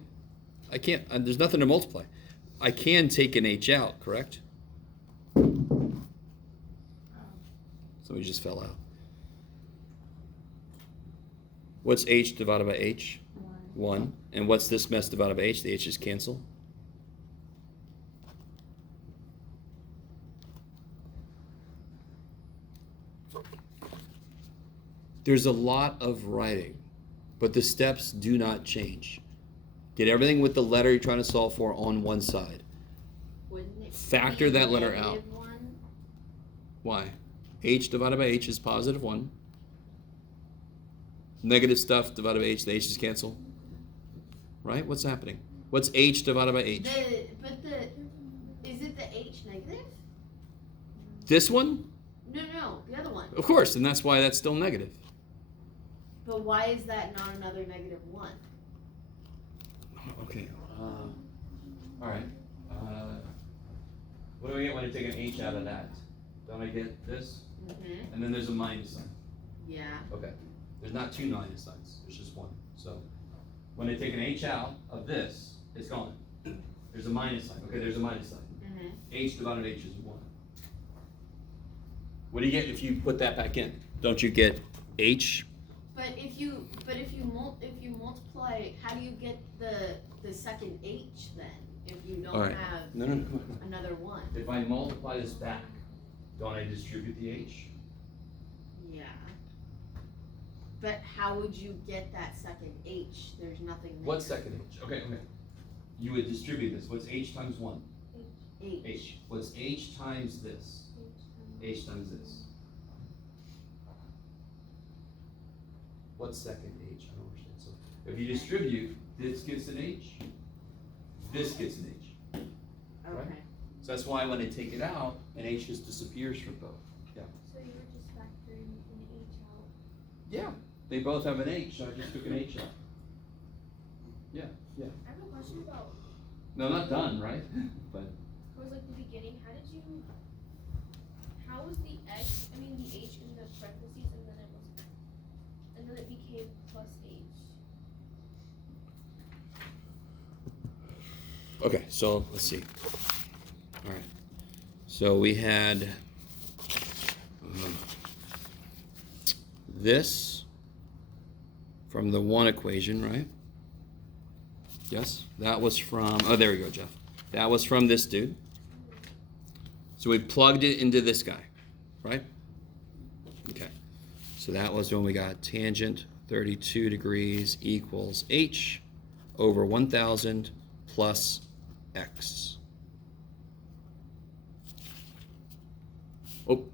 I can't. There's nothing to multiply. I can take an H out, correct? Somebody just fell out. What's H divided by H? 1. And what's this mess divided by H? The H's cancel. There's a lot of writing, but the steps do not change. Get everything with the letter you're trying to solve for on one side. Wouldn't it Factor be that letter out. -1? Why? H divided by H is positive 1. Negative stuff divided by H, the H's cancel. Right? What's happening? What's H divided by H? Is it the H negative? This one? No, the other one. Of course, and that's why that's still negative. But why is that not another -1? Okay. All right. What do I get when I take an H out of that? Don't I get this? Mm-hmm. And then there's a minus sign. Yeah. Okay. There's not 2 minus signs. There's just 1. So when I take an H out of this, it's gone. There's a minus sign. Okay, there's a minus sign. Mm-hmm. H divided by H is 1. What do you get if you put that back in? Don't you get H? But if you multiply, how do you get the second H then? If you don't All right. have No. another 1? If I multiply this back, don't I distribute the H? Yeah. But how would you get that second H? There's nothing there. What's second H? Okay. You would distribute this. What's H times 1? H. H. What's H times this? H times this. What's second H? I don't understand. So if you distribute, this gets an H, this gets an H. Okay. Right. So that's why when I take it out, an H just disappears from both. So you were just factoring an H out? Yeah. They both have an H, so I just took an H out. Yeah. I have a question about, No, not done, right? But towards like the beginning, how was the H in the parentheses and then it became plus H? okay, so let's see. All right. So we had this from the 1 equation, right? Yes? That was from, oh, there we go, Jeff. That was from this dude. So we plugged it into this guy, right? Okay. So that was when we got tangent 32 degrees equals H over 1,000 plus X. Oh.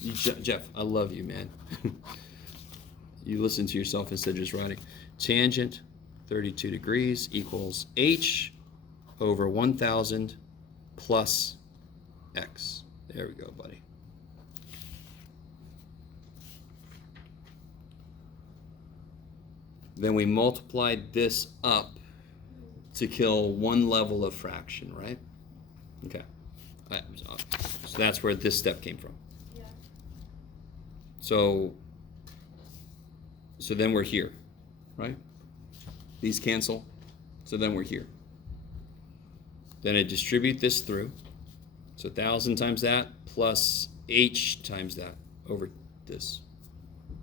Jeff, I love you, man. You listen to yourself instead of just writing. Tangent 32 degrees equals H over 1,000 plus X. There we go, buddy. Then we multiplied this up to kill one level of fraction, right? Okay. So that's where this step came from. Yeah. So then we're here, right? These cancel, so then we're here. Then I distribute this through. So 1,000 times that plus H times that over this.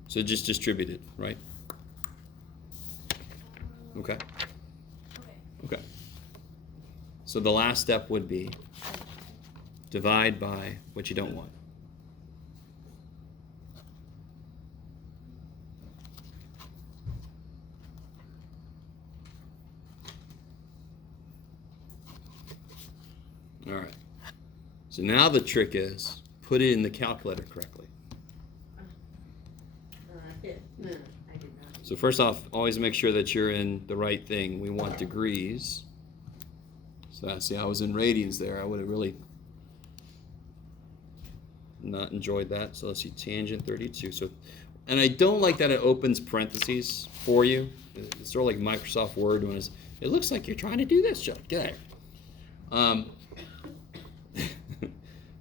So just distribute it, right? Okay. Okay. So the last step would be divide by what you don't want. All right. So now the trick is put it in the calculator correctly. No, I did not. So first off, always make sure that you're in the right thing. We want degrees. So see, I was in radians there. I would have really. not enjoyed that. So let's see, tangent 32. So, and I don't like that it opens parentheses for you. It's sort of like Microsoft Word when it looks like you're trying to do this, Chuck. Get out.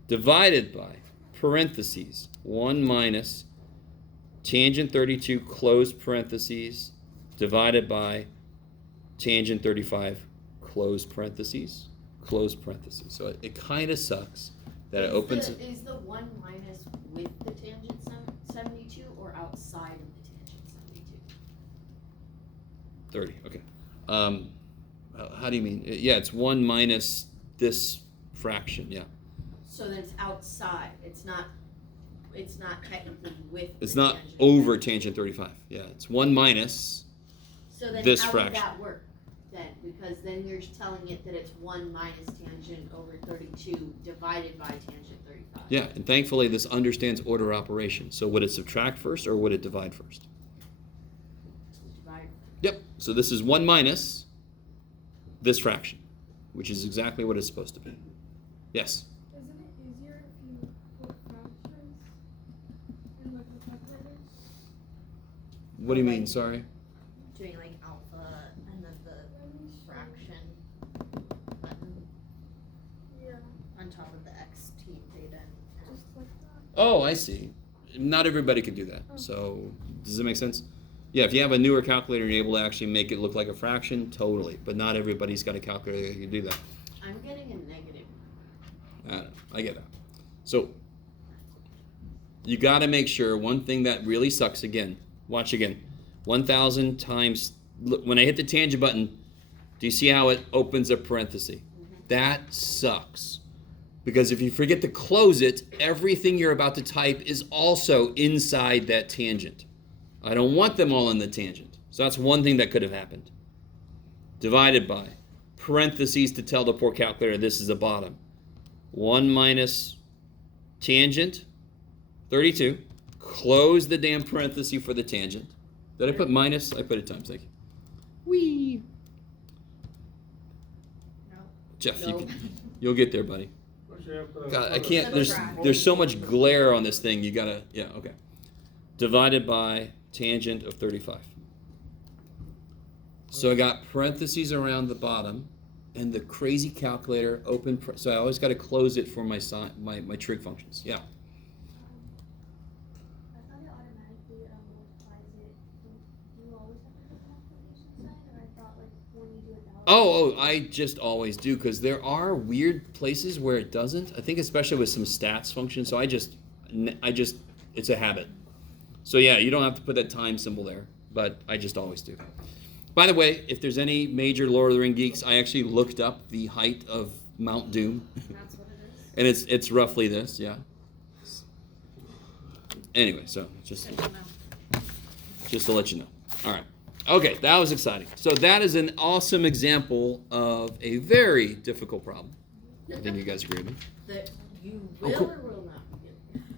Divided by parentheses 1 minus tangent 32 close parentheses divided by tangent 35 close parentheses. So it kind of sucks that it opens. Is the 1 minus with the tangent 72 or outside of the tangent 72? 30. Okay. How do you mean? Yeah, it's 1 minus this fraction. Yeah. So then it's outside. It's not technically with. It's the not tangent. over tangent 35. Yeah, it's 1 minus. So then this how fraction. would that work then? Because then you're telling it that it's 1 minus tangent over 32 divided by tangent 35. Yeah, and thankfully this understands order operation. So would it subtract first or would it divide first? Divide. Yep. So this is 1 minus this fraction, which is exactly what it's supposed to be. Yes. Isn't it easier if you put fractions in like the calculator? What do you mean? Sorry. Doing like alpha and then the fraction button Yeah, on top of the xt data. just like that. Oh, I see. Not everybody can do that. So does that make sense? Yeah, if you have a newer calculator and you're able to actually make it look like a fraction, totally. But not everybody's got a calculator that can do that. I'm getting a negative. I don't know. I get that. So you got to make sure one thing that really sucks again. Watch again. 1,000 times. Look, when I hit the tangent button, do you see how it opens a parenthesis? That sucks. Because if you forget to close it, everything you're about to type is also inside that tangent. I don't want them all in the tangent. So that's one thing that could have happened. Divided by parentheses to tell the poor calculator this is the bottom. 1 minus tangent 32. Close the damn parenthesis for the tangent. Did I put minus? I put it times. Thank you. Whee! No. Jeff, No. you'll get there, buddy. But you have to God, I put can't. a- There's so much glare on this thing. You gotta. Yeah. Okay. Divided by tangent of 35. So I got parentheses around the bottom, and the crazy calculator open. So I always got to close it for my my trig functions. Yeah. I thought it automatically multiplies it. Do you always have to put the multiplication sign, or I thought like when you do it that way? Oh, I just always do because there are weird places where it doesn't. I think especially with some stats functions. So I just, it's a habit. So yeah, you don't have to put that time symbol there, but I just always do. By the way, if there's any major Lord of the Ring geeks, I actually looked up the height of Mount Doom, That's what it is. and it's roughly this, yeah. Anyway, so just I don't know. to let you know. All right. Okay, that was exciting. So that is an awesome example of a very difficult problem. I think you guys agree with me. That you Oh, will cool. or will not be getting.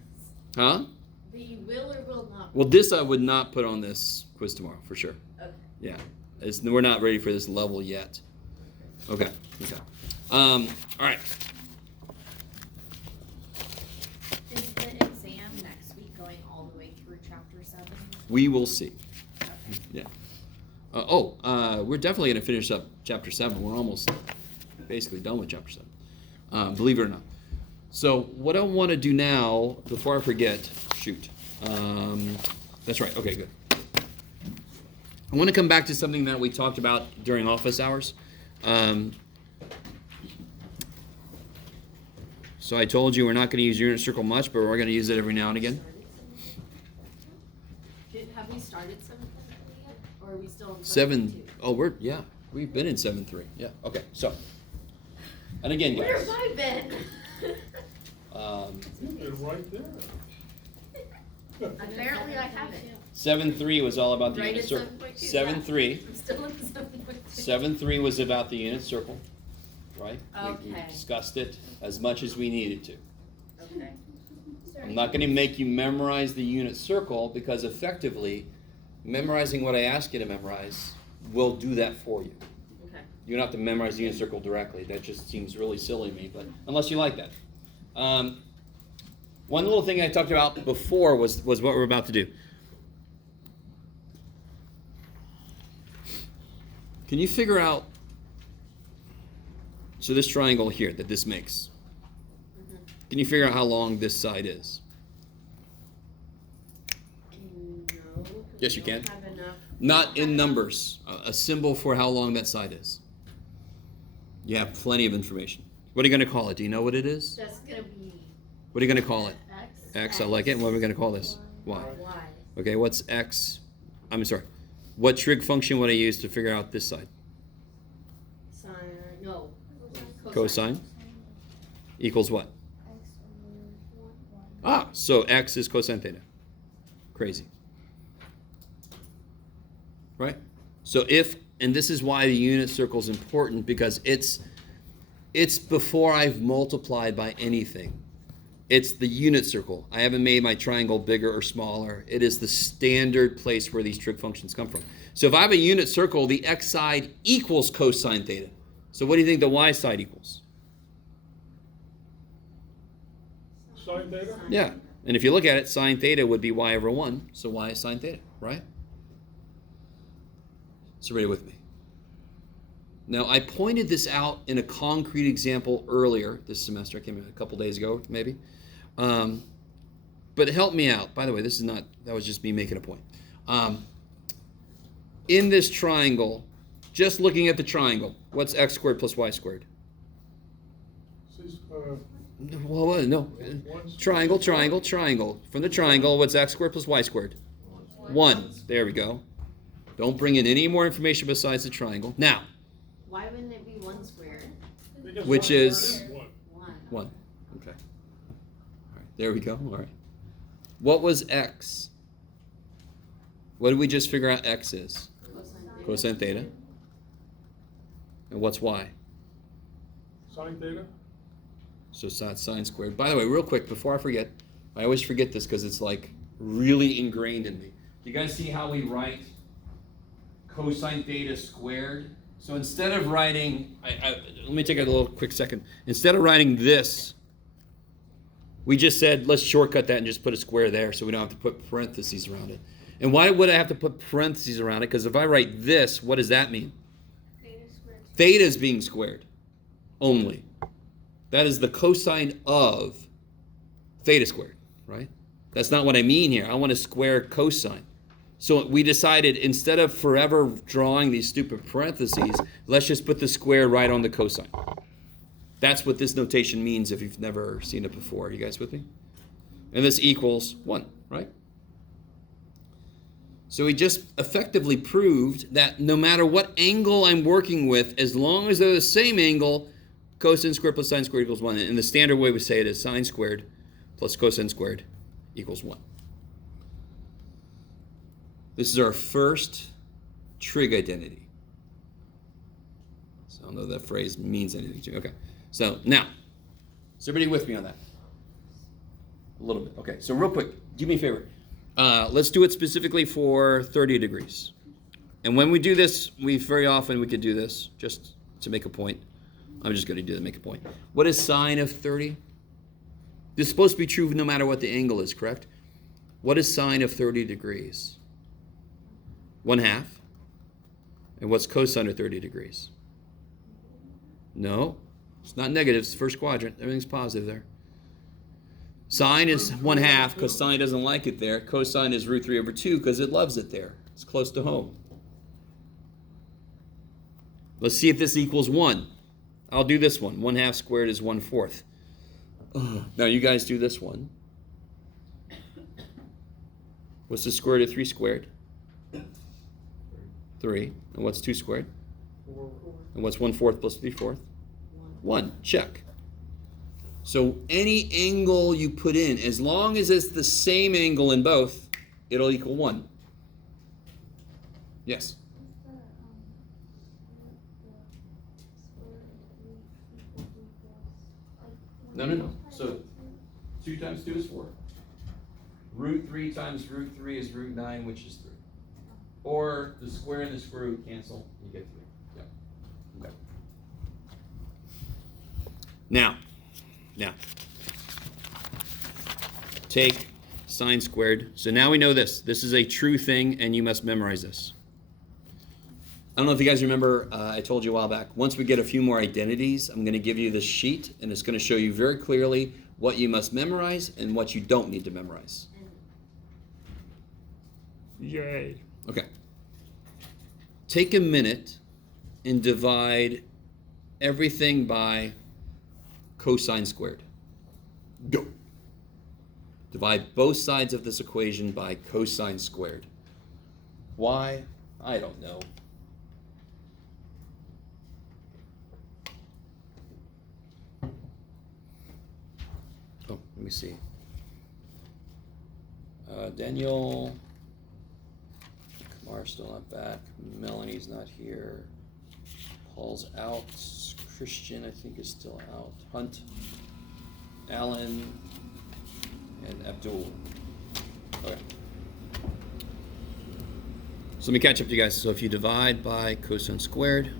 Huh? That you will or will not. Well, this I would not put on this quiz tomorrow for sure. Okay. Yeah, we're not ready for this level yet. Okay. All right. Is the exam next week going all the way through chapter 7? We will see. Okay. Yeah. We're definitely going to finish up chapter 7. We're almost basically done with chapter 7. Believe it or not. So what I want to do now, before I forget, that's right. Okay, good. I want to come back to something that we talked about during office hours. So I told you we're not going to use unit circle much, but we're going to use it every now and again. Have we started 7.3 yet? Or are we still in 7. 7.2? Oh, we've been in 7.3. Yeah. Okay. So, and again, Where guys. have I been? You've been right there. Apparently I haven't. 7.3 was all about the Right unit at circle. 7.2. 7.3. I'm still in 7.2. 7.3 was about the unit circle, right? We Okay. discussed it as much as we needed to. Okay. I'm not going to make you memorize the unit circle because effectively, memorizing what I ask you to memorize will do that for you. Okay. You don't have to memorize the unit circle directly. That just seems really silly to me, but unless you like that. One little thing I talked about before was what we're about to do. Can you figure out, so this triangle here that this makes, can you figure out how long this side is? No. 'cause Yes, we you don't can. have enough- Not in numbers, a symbol for how long that side is. You have plenty of information. What are you going to call it? Do you know what it is? That's gonna be What are you going to call it? X. X, I like it. And what are we going to call this? Y. Y. Okay, what's X? I'm sorry. What trig function would I use to figure out this side? Sine, no. Cosine equals what? Ah, so X is cosine theta. Crazy. Right? So if, and this is why the unit circle is important, because it's before I've multiplied by anything. It's the unit circle. I haven't made my triangle bigger or smaller. It is the standard place where these trig functions come from. So if I have a unit circle, the x side equals cosine theta. So what do you think the y side equals? Sine theta? Yeah. And if you look at it, sine theta would be y over 1. So y is sine theta, right? So everybody with me? Now, I pointed this out in a concrete example earlier this semester. I came in a couple days ago, maybe. But help me out. By the way, this is not, that was just me making a point. In this triangle, just looking at the triangle, what's x squared plus y squared? Well, no. Triangle, triangle, triangle. From the triangle, what's x squared plus y squared? 1. There we go. Don't bring in any more information besides the triangle. Now, Why wouldn't it be 1 squared? which is 1. 1. Okay. All right. There we go. All right. What was x? What did we just figure out x is? Cosine theta. And what's y? Sine theta? So it's not sine squared. By the way, real quick, before I forget, I always forget this because it's like really ingrained in me. Do you guys see how we write cosine theta squared? So instead of writing, let me take a little quick second. Instead of writing this, we just said, let's shortcut that and just put a square there so we don't have to put parentheses around it. And why would I have to put parentheses around it? Because if I write this, what does that mean? Theta is being squared only. That is the cosine of theta squared, right? That's not what I mean here. I want to square cosine. So we decided instead of forever drawing these stupid parentheses, let's just put the square right on the cosine. That's what this notation means if you've never seen it before. You guys with me? And this equals 1, right? So we just effectively proved that no matter what angle I'm working with, as long as they're the same angle, cosine squared plus sine squared equals 1. And the standard way we say it is sine squared plus cosine squared equals 1. This is our first trig identity. So I don't know if that phrase means anything to you. Okay. So now, is everybody with me on that? A little bit. Okay. So real quick, do me a favor. Let's do it specifically for 30 degrees. And when we do this, very often we could do this just to make a point. I'm just going to do that to make a point. What is sine of 30? This is supposed to be true no matter what the angle is, correct? What is sine of 30 degrees? 1/2. And what's cosine of 30 degrees? No, it's not negative. It's the first quadrant. Everything's positive there. Sine is 1/2 because sine doesn't like it there. Cosine is √3/2 because it loves it there. It's close to home. Let's see if this equals 1. I'll do this one. 1/2 squared is 1/4. Now you guys do this one. What's the square root of 3 squared? 3. And what's 2 squared? 4. And what's 1/4 plus 3/4? 1. Check. So any angle you put in, as long as it's the same angle in both, it'll equal 1. Yes? No. So 2 times 2 is 4. √3 times √3 is √9, which is 3. Or the square and the square root cancel, you get 3. Yep. Okay. Now, take sine squared. So now we know this. This is a true thing, and you must memorize this. I don't know if you guys remember, I told you a while back, once we get a few more identities, I'm going to give you this sheet, and it's going to show you very clearly what you must memorize and what you don't need to memorize. Yay. Okay. Take a minute and divide everything by cosine squared. Go. Divide both sides of this equation by cosine squared. Why? I don't know. Oh, let me see. Daniel, Kamar's still not back. Melanie's not here. Paul's out. Christian, I think, is still out. Hunt, Alan, and Abdul. Okay. So let me catch up to you guys. So if you divide by cosine squared,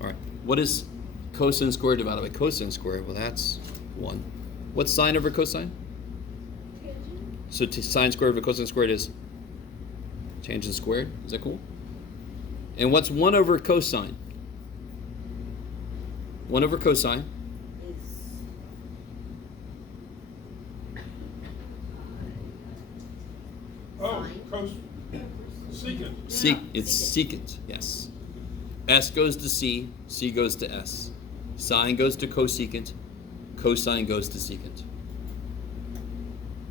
all right, what is cosine squared divided by cosine squared? Well, that's 1. What's sine over cosine? Tangent. So sine squared over cosine squared is tangent squared. Is that cool? And what's 1 over cosine? 1 over cosine. Is Oh, Sine. secant. It's secant, yes. S goes to C, C goes to S. Sine goes to cosecant, cosine goes to secant.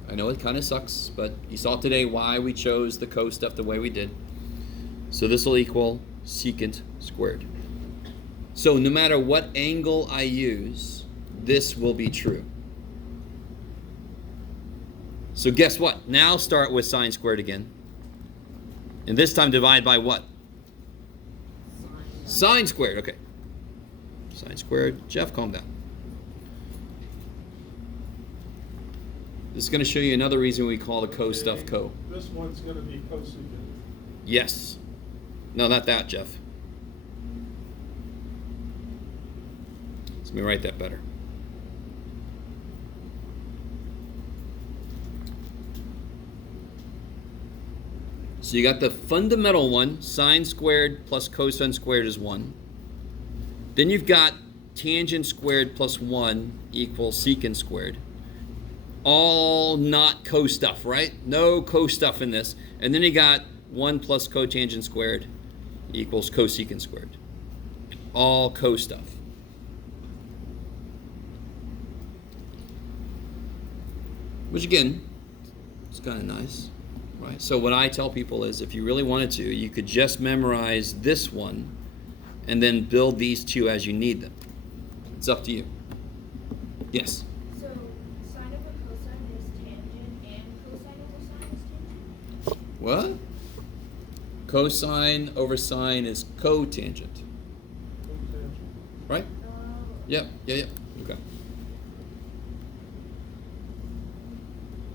I know it kind of sucks, but you saw today why we chose the cos stuff the way we did. So this will equal secant squared. So no matter what angle I use, this will be true. So guess what? Now start with sine squared again. And this time divide by what? Sine squared, okay. Sine squared. Jeff, calm down. This is going to show you another reason we call the cos stuff co. This one's gonna be cosecant. Yes. No, not that, Jeff. Let me write that better. So you got the fundamental one, sine squared plus cosine squared is 1. Then you've got tangent squared plus 1 equals secant squared. All not co stuff, right? No co stuff in this. And then you got 1 plus cotangent squared equals cosecant squared. All co stuff. Which again, it's kind of nice, right? So what I tell people is if you really wanted to, you could just memorize this one and then build these two as you need them. It's up to you. Yes? So sine over cosine is tangent and cosine over sine is tangent? What? Cosine over sine is cotangent, Cotangent. right? Yep. Okay.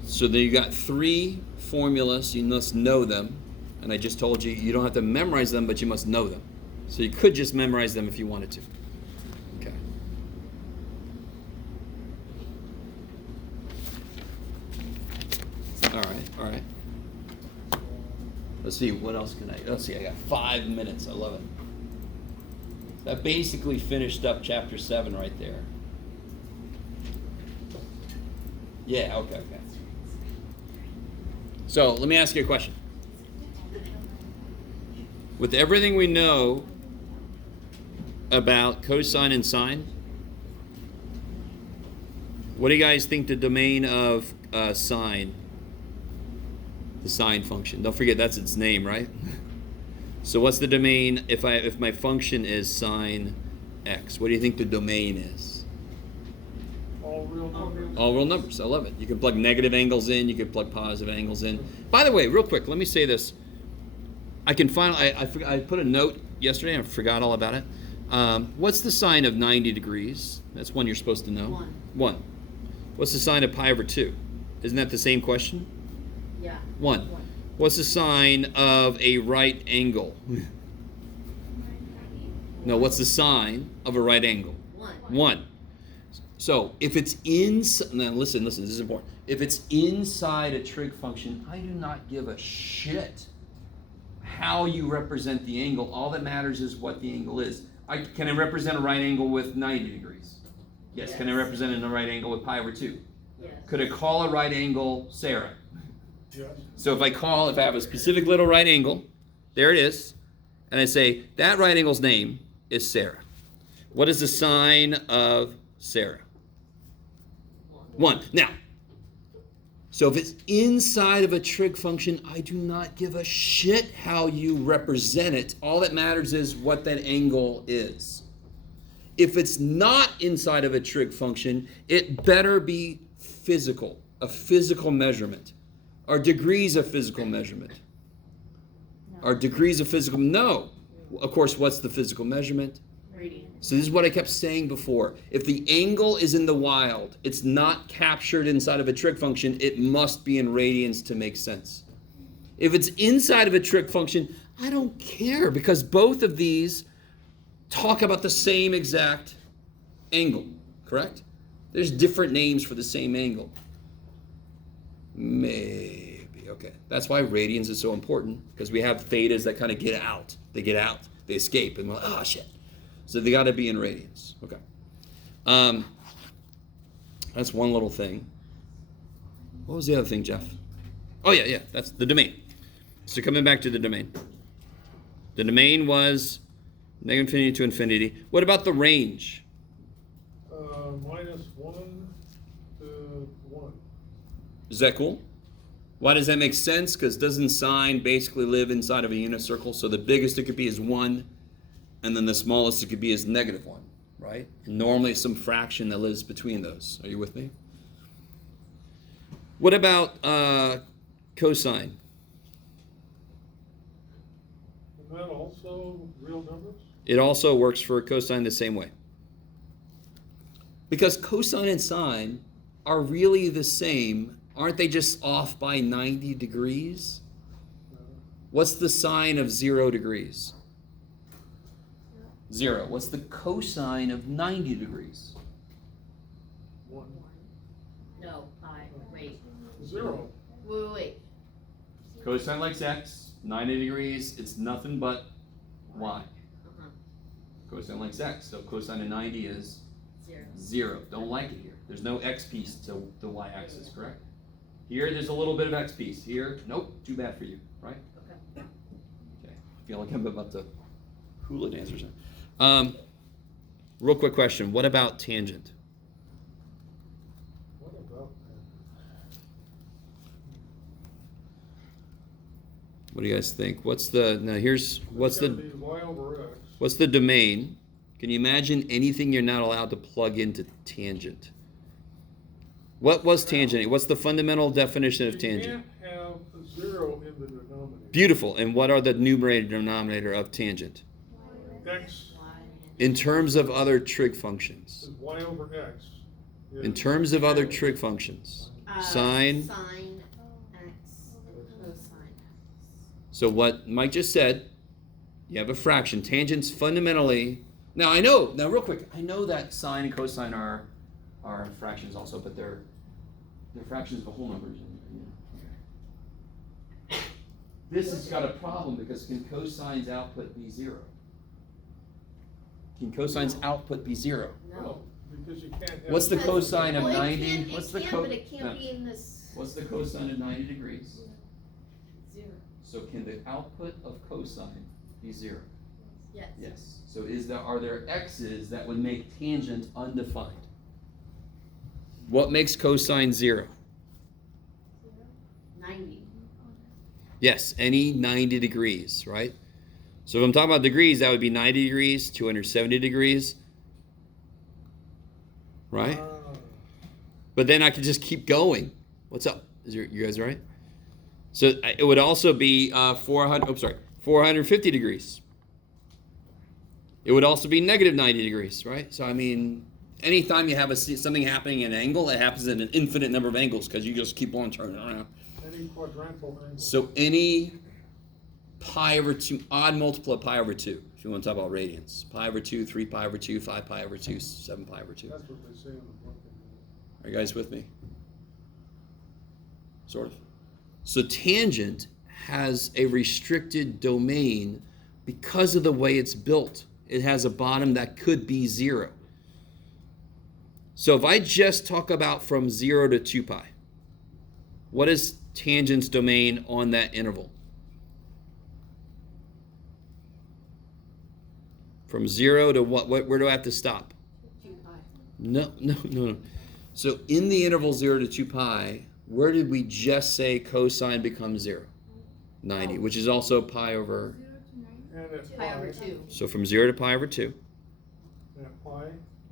So then you got 3 formulas, you must know them. And I just told you, you don't have to memorize them, but you must know them. So you could just memorize them if you wanted to. Okay. All right. Let's see, what else can let's see, I got 5 minutes, I love it. That basically finished up chapter 7 right there. Yeah, okay. So let me ask you a question. With everything we know about cosine and sine, what do you guys think the domain of sine, the sine function? Don't forget that's its name, right? So what's the domain if my function is sine x? What do you think the domain is? All real numbers. All real numbers. I love it. You can plug negative angles in. You can plug positive angles in. By the way, real quick, let me say this. I can finally. I put a note yesterday. I forgot all about it. What's the sine of 90 degrees? That's one you're supposed to know. 1. What's the sine of pi over 2? Isn't that the same question? Yeah. 1. What's the sine of a right angle? No. What's the sine of a right angle? 1. 1. So if it's now listen, this is important. If it's inside a trig function, I do not give a shit how you represent the angle. All that matters is what the angle is. Can I represent a right angle with 90 degrees? Yes. Can I represent a right angle with pi over 2? Yes. Could I call a right angle Sarah? Yes. So if I have a specific little right angle, there it is, and I say that right angle's name is Sarah. What is the sign of Sarah? 1. Now, so if it's inside of a trig function, I do not give a shit how you represent it. All that matters is what that angle is. If it's not inside of a trig function, it better be physical, a physical measurement. Are degrees of physical measurement? Are degrees of physical? No. Of course, what's the physical measurement? Radian. So this is what I kept saying before. If the angle is in the wild, it's not captured inside of a trig function, it must be in radians to make sense. If it's inside of a trig function, I don't care because both of these talk about the same exact angle, correct? There's different names for the same angle. Maybe, okay. That's why radians is so important, because we have thetas that kind of get out. They get out. They escape, and we're like, oh, shit. So they got to be in radians. Okay. That's one little thing. What was the other thing, Jeff? Oh, yeah. That's the domain. So coming back to the domain. The domain was negative infinity to infinity. What about the range? -1 to 1. Is that cool? Why does that make sense? Because doesn't sine basically live inside of a unit circle? So the biggest it could be is 1, and then the smallest it could be is -1, right? And normally it's some fraction that lives between those. Are you with me? What about cosine? Isn't that also real numbers? It also works for cosine the same way. Because cosine and sine are really the same. Aren't they just off by 90 degrees? What's the sine of 0 degrees? 0. What's the cosine of 90 degrees? 1. No, wait. 0. Wait. Cosine likes x, 90 degrees, it's nothing but y. Uh-huh. Cosine likes x, so cosine of 90 is 0. 0. Don't like it here. There's no x piece to the y-axis, correct? Here, there's a little bit of x piece. Here, nope, too bad for you, right? Okay. Okay, I feel like I'm about to hula dance or something. Real quick question, what about tangent? What about What do you guys think? What's the y over x. what's the domain? Can you imagine anything you're not allowed to plug into tangent? What was tangent? What's the fundamental definition of tangent? You can't have a 0 in the denominator. Beautiful. And what are the numerator denominator of tangent? X In terms of other trig functions. is y over x. In terms of other trig functions. Sine. Sine x and cosine x. So what Mike just said, you have a fraction. Tangents fundamentally. Now real quick, I know that sine and cosine are fractions also, but they're fractions of whole numbers. This has got a problem because can cosine's output be 0? Can cosine's output be 0? No. Because you can't have. What's the Because- cosine of well, 90? It What's can, the but it can't be in this. What's the cosine of 90 degrees? 0. So can the output of cosine be 0? Yes. Yes. So are there x's that would make tangent undefined? What makes cosine 0? 90. Yes, any 90 degrees, right? So if I'm talking about degrees, that would be 90 degrees, 270 degrees, right? But then I could just keep going. What's up? You guys all right? So it would also be 450 degrees. It would also be negative 90 degrees, right? So I mean, anytime you have something happening at an angle, it happens at an infinite number of angles because you just keep on turning around. Any quadrantal angle. So any pi over 2, odd multiple of pi over 2. If you want to talk about radians. Pi over 2, 3 pi over 2, 5 pi over 2, 7 pi over 2. That's what they say in the book. Are you guys with me? Sort of. So tangent has a restricted domain because of the way it's built. It has a bottom that could be 0. So if I just talk about from 0 to 2 pi, what is tangent's domain on that interval? From 0 to what? Where do I have to stop? 2 pi. No. So in the interval 0 to 2 pi, where did we just say cosine becomes 0? 90, which is also pi over. And at Pi over 2. So from 0 to pi over 2. At pi,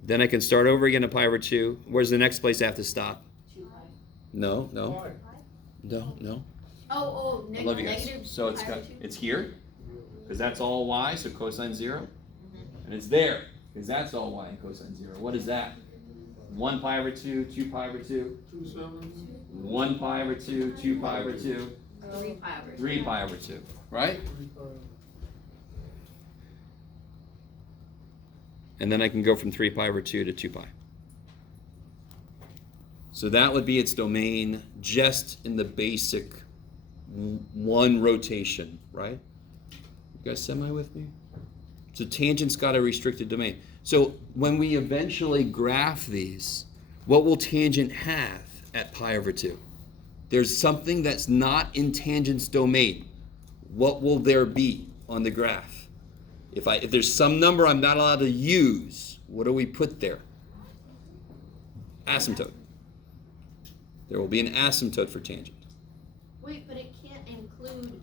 Then I can start over again at pi over 2. Where's the next place I have to stop? 2 pi. No. Oh, I love you guys. negative So it's pi got over 2. it's here, because that's all y, so cosine 0. And it's there, because that's all y and cosine 0. What is that? 1 pi over 2, 2 pi over 2, 2 sevens, 1 pi over 2, 2 pi over 2, 3 pi over 2. 3 pi over 2. Right? 3 pi. And then I can go from 3 pi over 2 to 2 pi. So that would be its domain just in the basic one rotation, right? You guys semi with me? So tangent's got a restricted domain. So when we eventually graph these, what will tangent have at pi over 2? There's something that's not in tangent's domain. What will there be on the graph? If there's some number I'm not allowed to use, what do we put there? Asymptote. There will be an asymptote for tangent. Wait, but it can't include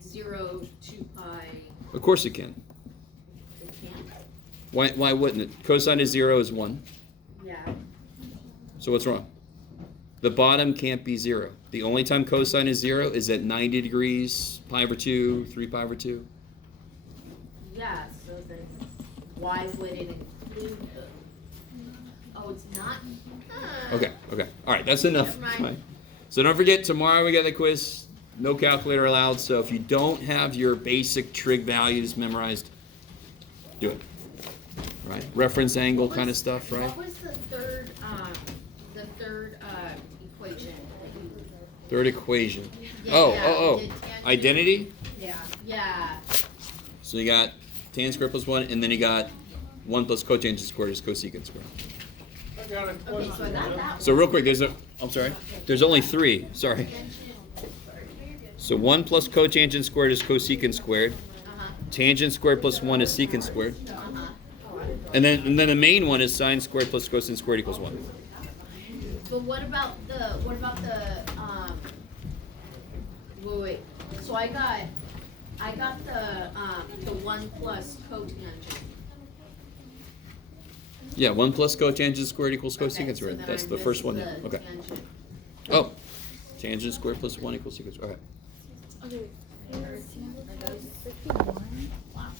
0 to pi. Of course it can. It can't? Why wouldn't it? Cosine of 0 is 1. Yeah. So what's wrong? The bottom can't be 0. The only time cosine is 0 is at 90 degrees, pi over 2, 3 pi over 2. Yeah, so then why would it include the? Oh, it's not? Okay. All right, that's enough. Never mind. So don't forget, tomorrow we got the quiz. No calculator allowed. So if you don't have your basic trig values memorized, do it. Right? Reference angle kind of stuff, right? What was the third equation that you? Third equation. Yeah, Oh. the tangent. Identity. Yeah. So you got tan squared plus 1, and then you got 1 plus cotangent squared is cosecant squared. I got a Okay, question. so I got that So real quick, there's only 3, sorry. So 1 plus cotangent squared is cosecant squared. Tangent squared plus 1 is secant squared. And then the main one is sine squared plus cosine squared equals 1. But what about the wait. So I got the 1 plus cotangent. Yeah, 1 plus cotangent squared equals Okay, cosecant so squared. then That's I the first missed one. the Okay. tangent. Oh, tangent squared plus 1 equals secant squared. Okay. Okay. 51. Wow.